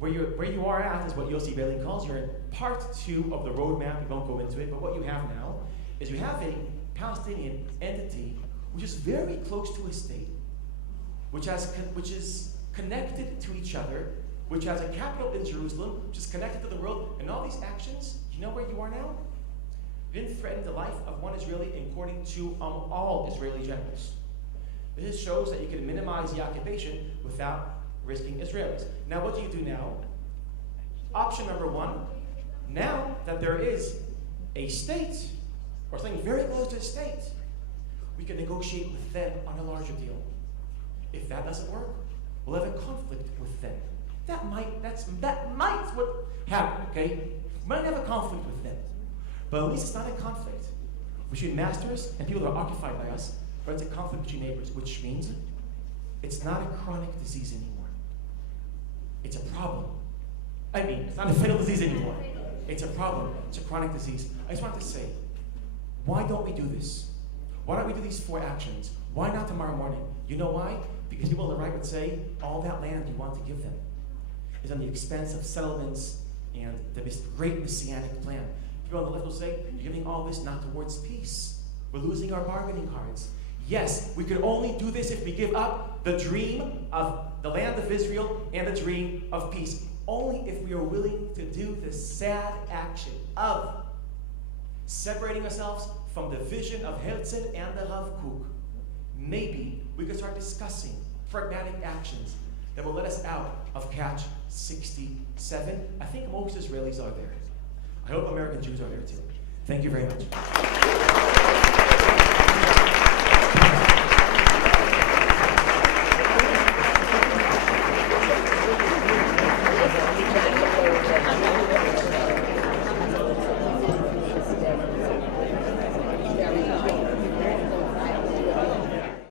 Where you are at is what Yossi Beilin calls you're in part 2 of the roadmap. We won't go into it, but what you have now is you have a Palestinian entity which is very close to a state, which is connected to each other, which has a capital in Jerusalem, which is connected to the world, and all these actions. You know where you are now? You didn't threaten the life of one Israeli according to all Israeli generals. This shows that you can minimize the occupation without risking Israelis. Now, what do you do now? Option number 1, now that there is a state, or something very close to a state, we can negotiate with them on a larger deal. If that doesn't work, we'll have a conflict with them. That might what happen, okay? We might have a conflict with them. But at least it's not a conflict between masters and people that are occupied by us, but it's a conflict between neighbors, which means it's not a chronic disease anymore. It's a problem. It's not a fatal disease anymore. It's a problem. It's a chronic disease. I just want to say, why don't we do this? Why don't we do these 4 actions? Why not tomorrow morning? You know why? Because people on the right would say, all that land you want to give them is on the expense of settlements and the great messianic plan. People on the left will say, you're giving all this not towards peace. We're losing our bargaining cards. Yes, we could only do this if we give up the dream of the land of Israel and the dream of peace. Only if we are willing to do the sad action of separating ourselves from the vision of Herzl and the Rav Kook. Maybe we could start discussing pragmatic actions that will let us out of catch 67. I think most Israelis are there. I hope American Jews are there too. Thank you very much.